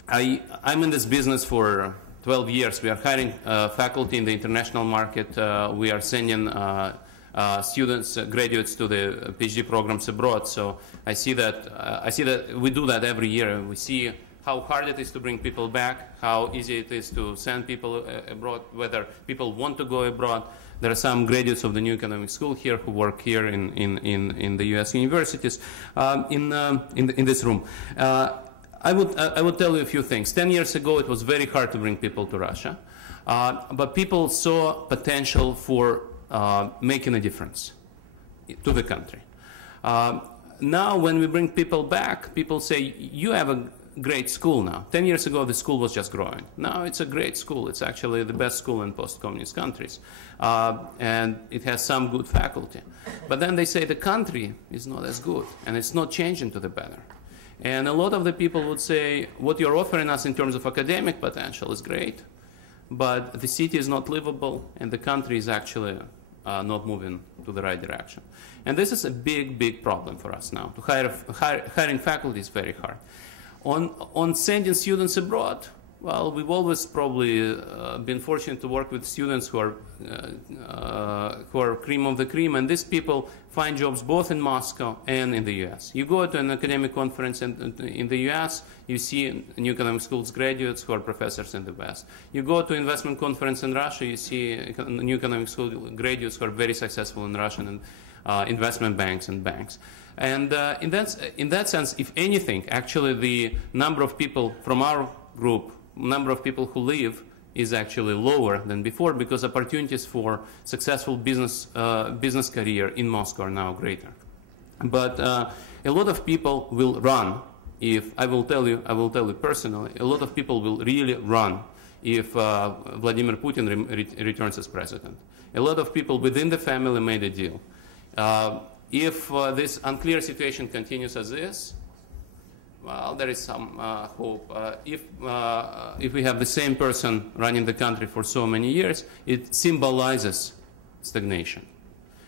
I'm in this business for 12 years. We are hiring faculty in the international market. We are sending students, graduates to the PhD programs abroad. So I see that we do that every year. We see how hard it is to bring people back, how easy it is to send people abroad, whether people want to go abroad. There are some graduates of the New Economic School here who work here in the U.S. universities in this room. I would tell you a few things. 10 years ago, it was very hard to bring people to Russia, but people saw potential for making a difference to the country. Now, when we bring people back, people say, you have a great school now. 10 years ago, the school was just growing. Now it's a great school. It's actually the best school in post-communist countries. And it has some good faculty. But then they say the country is not as good, and it's not changing to the better. And a lot of the people would say, what you're offering us in terms of academic potential is great, but the city is not livable, and the country is actually not moving to the right direction. And this is a big, big problem for us now. Hiring faculty is very hard. On sending students abroad, well, we've always probably been fortunate to work with students who are cream of the cream, and these people find jobs both in Moscow and in the U.S. You go to an academic conference in the U.S., you see New Economic School's graduates who are professors in the West. You go to investment conference in Russia, you see New Economic School graduates who are very successful in Russian investment banks and banks. And in that sense, if anything, actually the number of people from our group, number of people who leave, is actually lower than before, because opportunities for successful business career in Moscow are now greater. But a lot of people will run. If I will tell you personally, a lot of people will really run if Vladimir Putin returns as president. A lot of people within the family made a deal. If this unclear situation continues as is, well, there is some hope. If we have the same person running the country for so many years, it symbolizes stagnation.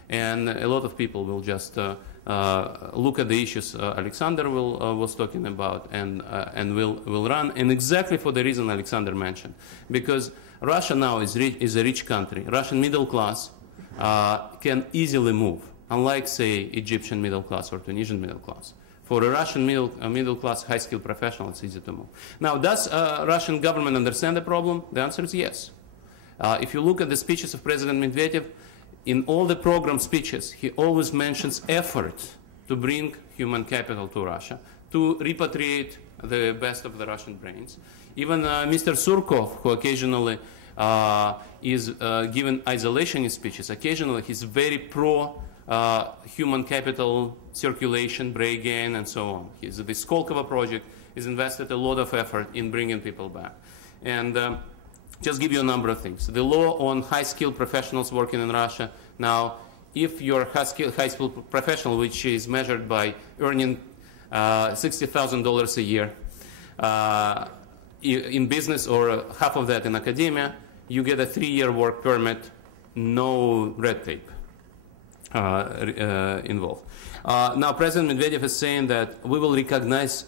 And a lot of people will just look at the issues Alexander was talking about and will run, and exactly for the reason Alexander mentioned. Because Russia now is a rich country. Russian middle class can easily move, unlike, say, Egyptian middle class or Tunisian middle class. For a Russian middle class, high-skilled professional, it's easy to move. Now, does Russian government understand the problem? The answer is yes. If you look at the speeches of President Medvedev, in all the program speeches, he always mentions efforts to bring human capital to Russia, to repatriate the best of the Russian brains. Even Mr. Surkov, who occasionally is given isolationist speeches, occasionally he's very pro human capital circulation, break gain, and so on. The Skolkovo project has invested a lot of effort in bringing people back. And just give you a number of things. The law on high-skilled professionals working in Russia. Now, if you're a high-skilled professional, which is measured by earning $60,000 a year in business or half of that in academia, you get a 3-year work permit, no red tape involved. Now, President Medvedev is saying that we will recognize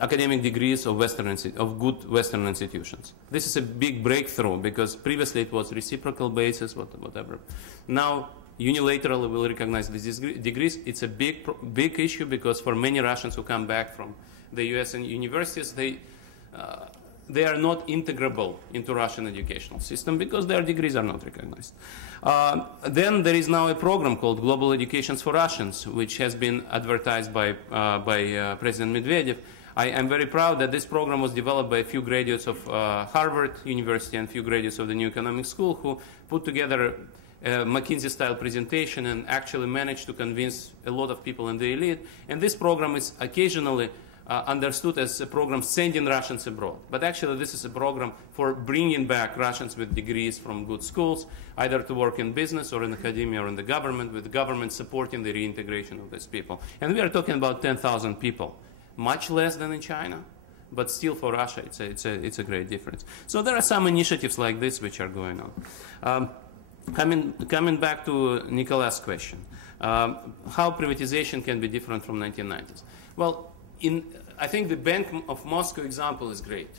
academic degrees of good Western institutions. This is a big breakthrough because previously it was reciprocal basis, whatever. Now unilaterally will recognize these degrees. It's a big issue because for many Russians who come back from the U.S. and universities, they are not integrable into Russian educational system because their degrees are not recognized. Then there is now a program called Global Educations for Russians, which has been advertised by President Medvedev. I am very proud that this program was developed by a few graduates of Harvard University and a few graduates of the New Economic School who put together a McKinsey-style presentation and actually managed to convince a lot of people in the elite. And this program is occasionally understood as a program sending Russians abroad. But actually this is a program for bringing back Russians with degrees from good schools, either to work in business or in academia or in the government, with the government supporting the reintegration of these people. And we are talking about 10,000 people, much less than in China, but still for Russia it's a great difference. So there are some initiatives like this which are going on. Coming back to Nicolas' question, how privatization can be different from 1990s? Well, I think the Bank of Moscow example is great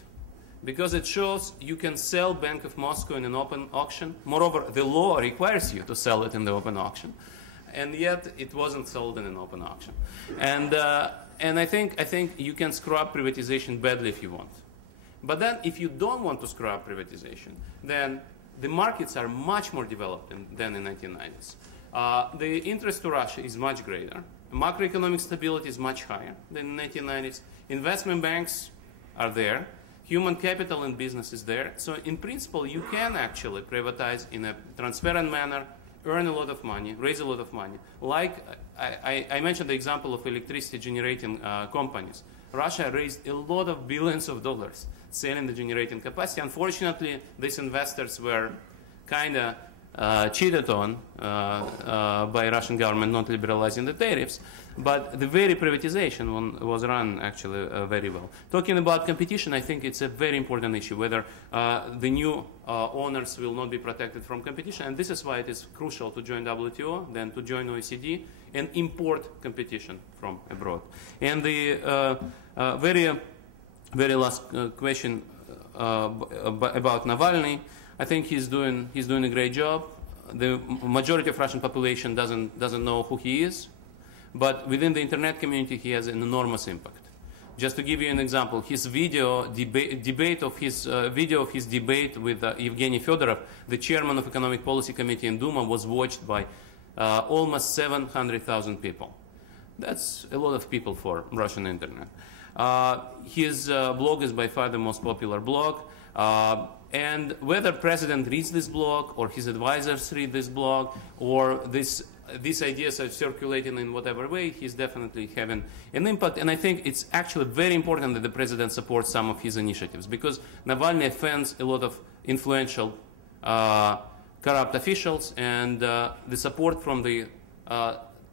because it shows you can sell Bank of Moscow in an open auction. Moreover, the law requires you to sell it in the open auction, and yet it wasn't sold in an open auction. And I think you can screw up privatization badly if you want. But then if you don't want to screw up privatization, then the markets are much more developed than in the 1990s. The interest to Russia is much greater. Macroeconomic stability is much higher than in the 1990s. Investment banks are there. Human capital in business is there. So in principle, you can actually privatize in a transparent manner, earn a lot of money, raise a lot of money. Like I mentioned the example of electricity generating companies. Russia raised a lot of billions of dollars selling the generating capacity. Unfortunately, these investors were kind of cheated on by Russian government not liberalizing the tariffs, but the very privatization was run actually very well. Talking about competition, I think it's a very important issue, whether the new owners will not be protected from competition, and this is why it is crucial to join WTO, then to join OECD, and import competition from abroad. And the very last question about Navalny, I think he's doing a great job. The majority of Russian population doesn't know who he is, but within the internet community he has an enormous impact. Just to give you an example, his video debate of his debate with Evgeny Fedorov, the chairman of Economic Policy Committee in Duma, was watched by almost 700,000 people. That's a lot of people for Russian internet. His blog is by far the most popular blog. And whether president reads this blog or his advisors read this blog or these ideas are circulating in whatever way, he's definitely having an impact. And I think it's actually very important that the president supports some of his initiatives because Navalny offends a lot of influential corrupt officials, and the support from the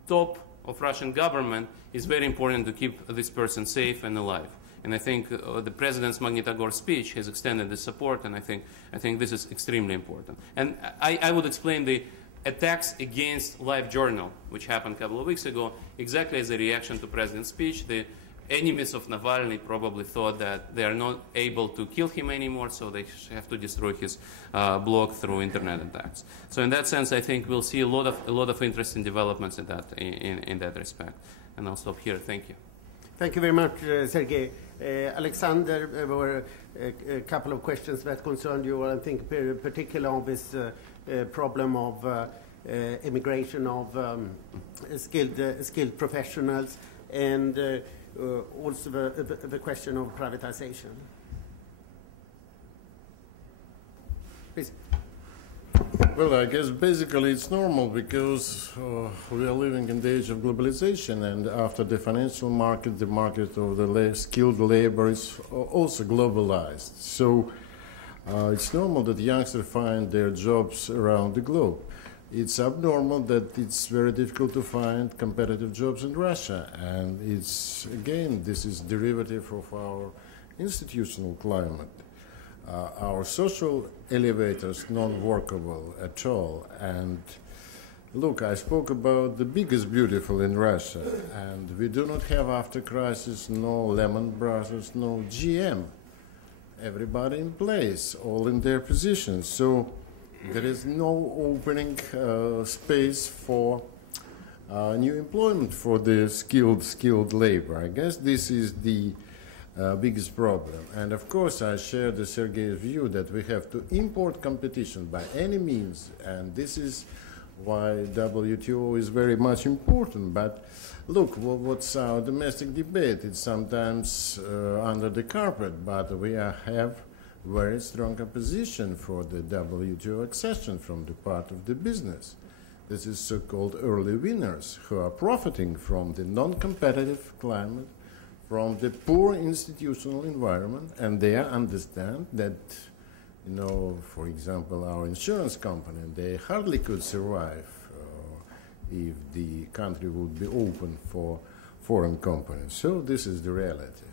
top of Russian government is very important to keep this person safe and alive. And I think the president's Magnitogorsk speech has extended the support, and I think this is extremely important. And I would explain the attacks against Life Journal, which happened a couple of weeks ago, exactly as a reaction to president's speech. The enemies of Navalny probably thought that they are not able to kill him anymore, so they have to destroy his blog through internet attacks. So in that sense, I think we'll see a lot of interesting developments in that respect. And I'll stop here. Thank you. Thank you very much, Sergei. Alexander, there were a couple of questions that concerned you, I think particularly of this problem of immigration of skilled professionals, and also the question of privatization. Please. Well, I guess basically it's normal because we are living in the age of globalization, and after the financial market, the market of the skilled labor is also globalized. So it's normal that youngsters find their jobs around the globe. It's abnormal that it's very difficult to find competitive jobs in Russia, and it's, again, this is derivative of our institutional climate. Our social elevators non-workable at all, and Look, I spoke about the biggest beautiful in Russia, and we do not have after crisis no Lehman Brothers, no GM. Everybody in place, all in their positions. So there is no opening space for new employment for the skilled labor. I guess this is the biggest problem. And of course, I share the Sergei's view that we have to import competition by any means, and this is why WTO is very much important. But look, what's our domestic debate? It's sometimes under the carpet, but we have very strong opposition for the WTO accession from the part of the business. This is so-called early winners who are profiting from the non-competitive climate, from the poor institutional environment, and they understand that, you know, for example, our insurance company, they hardly could survive if the country would be open for foreign companies. So this is the reality.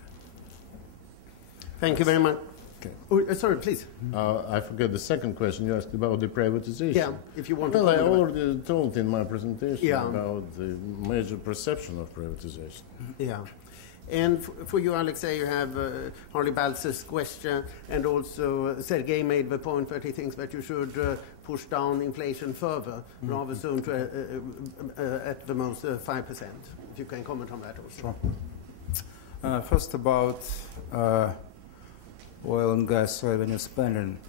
Thank you very much. Okay. Oh, sorry, please. I forgot the second question. You asked about the privatization. Yeah, if you want to. Well, I already told in my presentation Yeah. about the major perception of privatization. Yeah. And for you, Alexei, you have Harley Baltzer's question, and also Sergei made the point that he thinks that you should push down inflation further, rather soon to at the most 5%. If you can comment on that also. Sure. First about oil and gas revenue spending.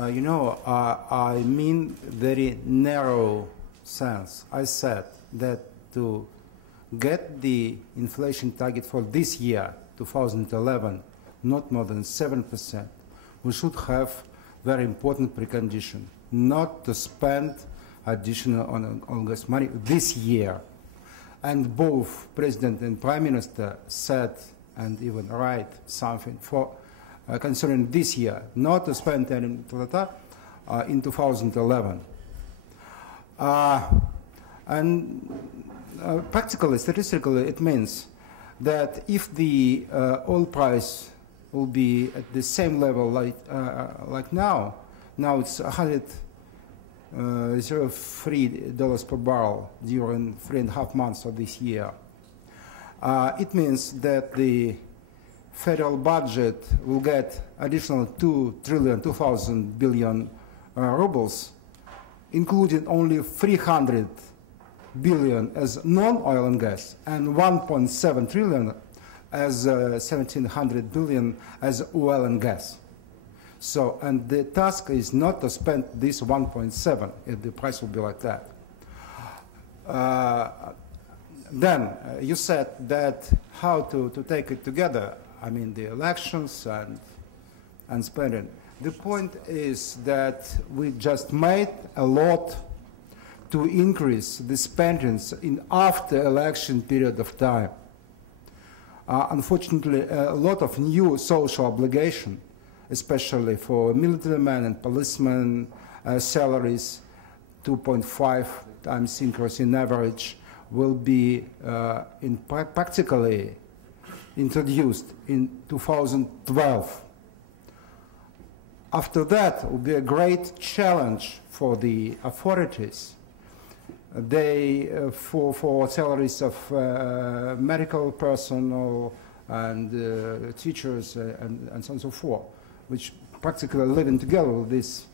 You know, I mean very narrow sense. I said that to get the inflation target for this year, 2011, not more than 7%, we should have very important precondition, not to spend additional on gas money this year. And both President and Prime Minister said, and even write something for concerning this year, not to spend any in 2011. Practically, statistically, it means that if the oil price will be at the same level like now it's $103 per barrel during 3.5 months of this year. It means that the federal budget will get additional 2,000 billion rubles, including only 300 billion as non-oil and gas, and 1.7 trillion as 1,700 billion as oil and gas. So, and the task is not to spend this 1.7 if the price will be like that. Then you said that how to take it together, I mean the elections and spending. The point is that we just made a lot to increase the spendings in after election period of time. Unfortunately, a lot of new social obligation, especially for military men and policemen, salaries, 2.5 times increase in average, will be practically introduced in 2012. After that, it will be a great challenge for the authorities. They, for salaries of medical personnel and teachers and so on and so forth, which practically living together with this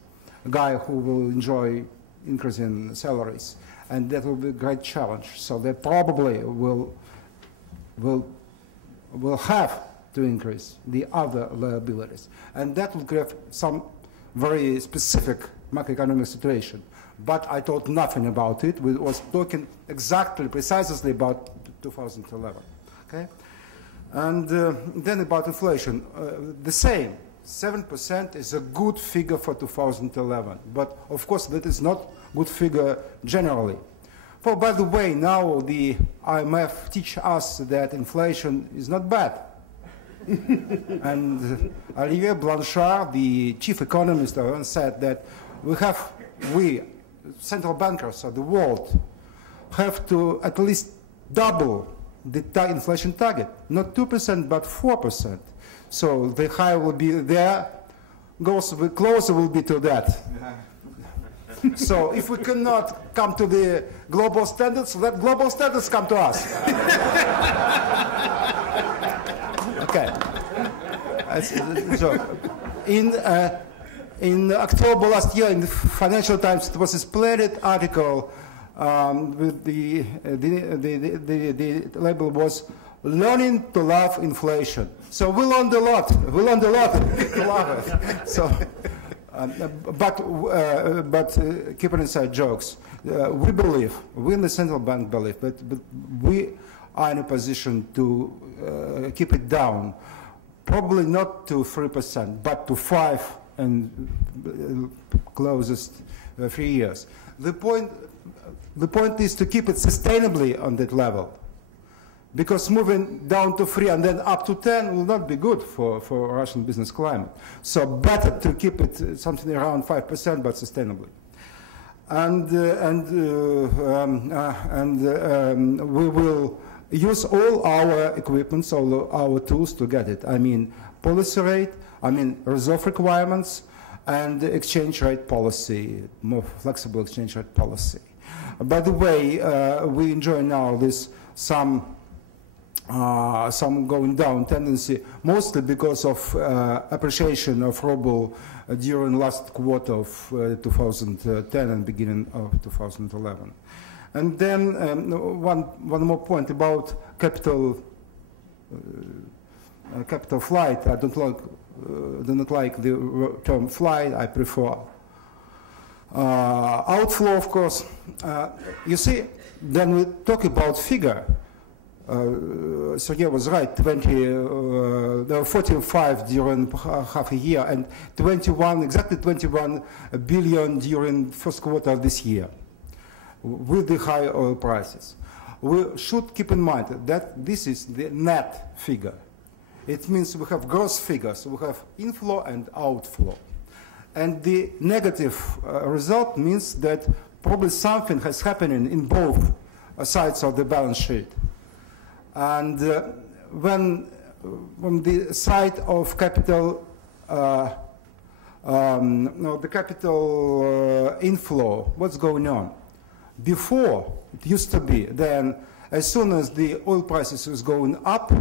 guy who will enjoy increase in salaries. And that will be a great challenge. So they probably will have to increase the other liabilities. And that will create some very specific macroeconomic situation. But I thought nothing about it. We was talking exactly, precisely about 2011. Okay? And then about inflation, the same. 7% is a good figure for 2011. But of course, that is not good figure generally. For, by the way, now the IMF teach us that inflation is not bad. And Olivier Blanchard, the chief economist, said that we, central bankers of the world, have to at least double the inflation target. Not 2%, but 4%. So the higher will be there, the closer will be to that. So if we cannot come to the global standards, let global standards come to us. Okay. So in October last year in the Financial Times, it was a splendid article with the label was "Learning to Love Inflation." So we learned a lot. We learned a lot to love it. So, but keeping aside jokes, we believe, we in the central bank believe, but we are in a position to keep it down, probably not to 3%, but to 5% and closest 3 years. The point is to keep it sustainably on that level, because moving down to 3 and then up to 10 will not be good for Russian business climate. So better to keep it something around 5%, but sustainably. And we will use all our equipments, all our tools to get it. I mean, policy rate, I mean, reserve requirements, and exchange rate policy, more flexible exchange rate policy. By the way, we enjoy now this some going down tendency, mostly because of appreciation of ruble during last quarter of 2010 and beginning of 2011. And then one more point about capital flight. I do not like the term flight. I prefer outflow, of course. You see, then we talk about figure. Sergei was right. There were 45 during half a year, and exactly 21 billion during first quarter of this year, with the high oil prices. We should keep in mind that this is the net figure. It means we have gross figures. We have inflow and outflow. And the negative result means that probably something has happened in both sides of the balance sheet. And when the side of capital, the capital inflow, what's going on? Before, it used to be, then as soon as the oil prices was going up,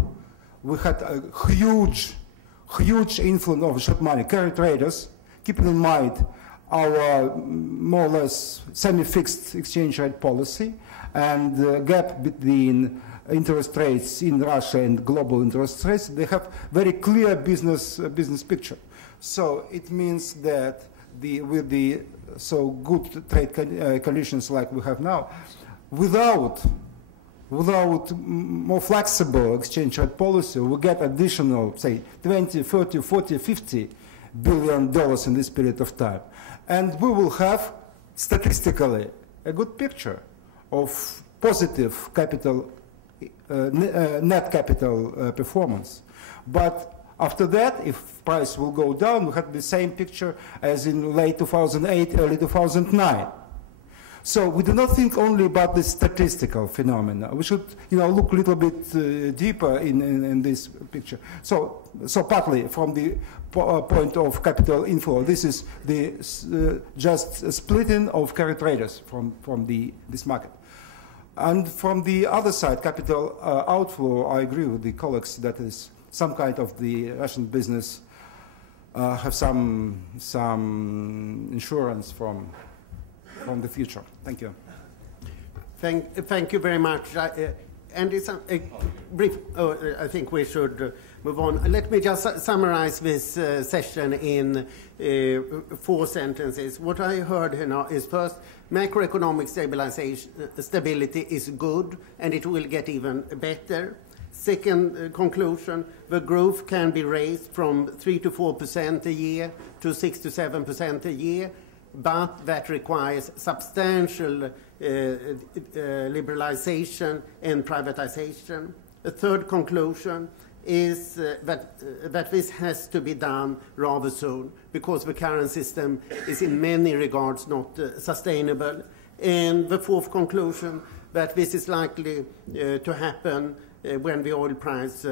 we had a huge inflow of short money, carry traders, keeping in mind our more or less semi-fixed exchange rate policy and the gap between interest rates in Russia and global interest rates. They have very clear business picture. So it means that with the so good trade conditions like we have now, without more flexible exchange rate policy, we get additional, say, 20, 30, 40, 50 billion dollars in this period of time. And we will have, statistically, a good picture of positive capital, net capital performance. But after that, if price will go down, we have the same picture as in late 2008, early 2009. So we do not think only about the statistical phenomena. We should, look a little bit deeper in this picture. So partly from the point of capital inflow, this is the just splitting of carry traders from this market. And from the other side, capital outflow, I agree with the colleagues that is some kind of the Russian business have some insurance from the future. Thank you. Thank you very much. And it's a brief, I think we should move on. Let me just summarize this session in 4 sentences. What I heard here now is, first, macroeconomic stability is good, and it will get even better. Second conclusion, the growth can be raised from 3 to 4% a year to 6 to 7% a year, but that requires substantial liberalization and privatization. The third conclusion is that this has to be done rather soon, because the current system is in many regards not sustainable. And the fourth conclusion, that this is likely to happen when the oil price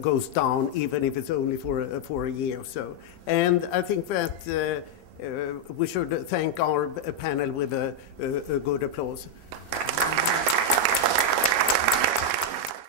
goes down, even if it's only for a year or so. And I think that we should thank our panel with a good applause.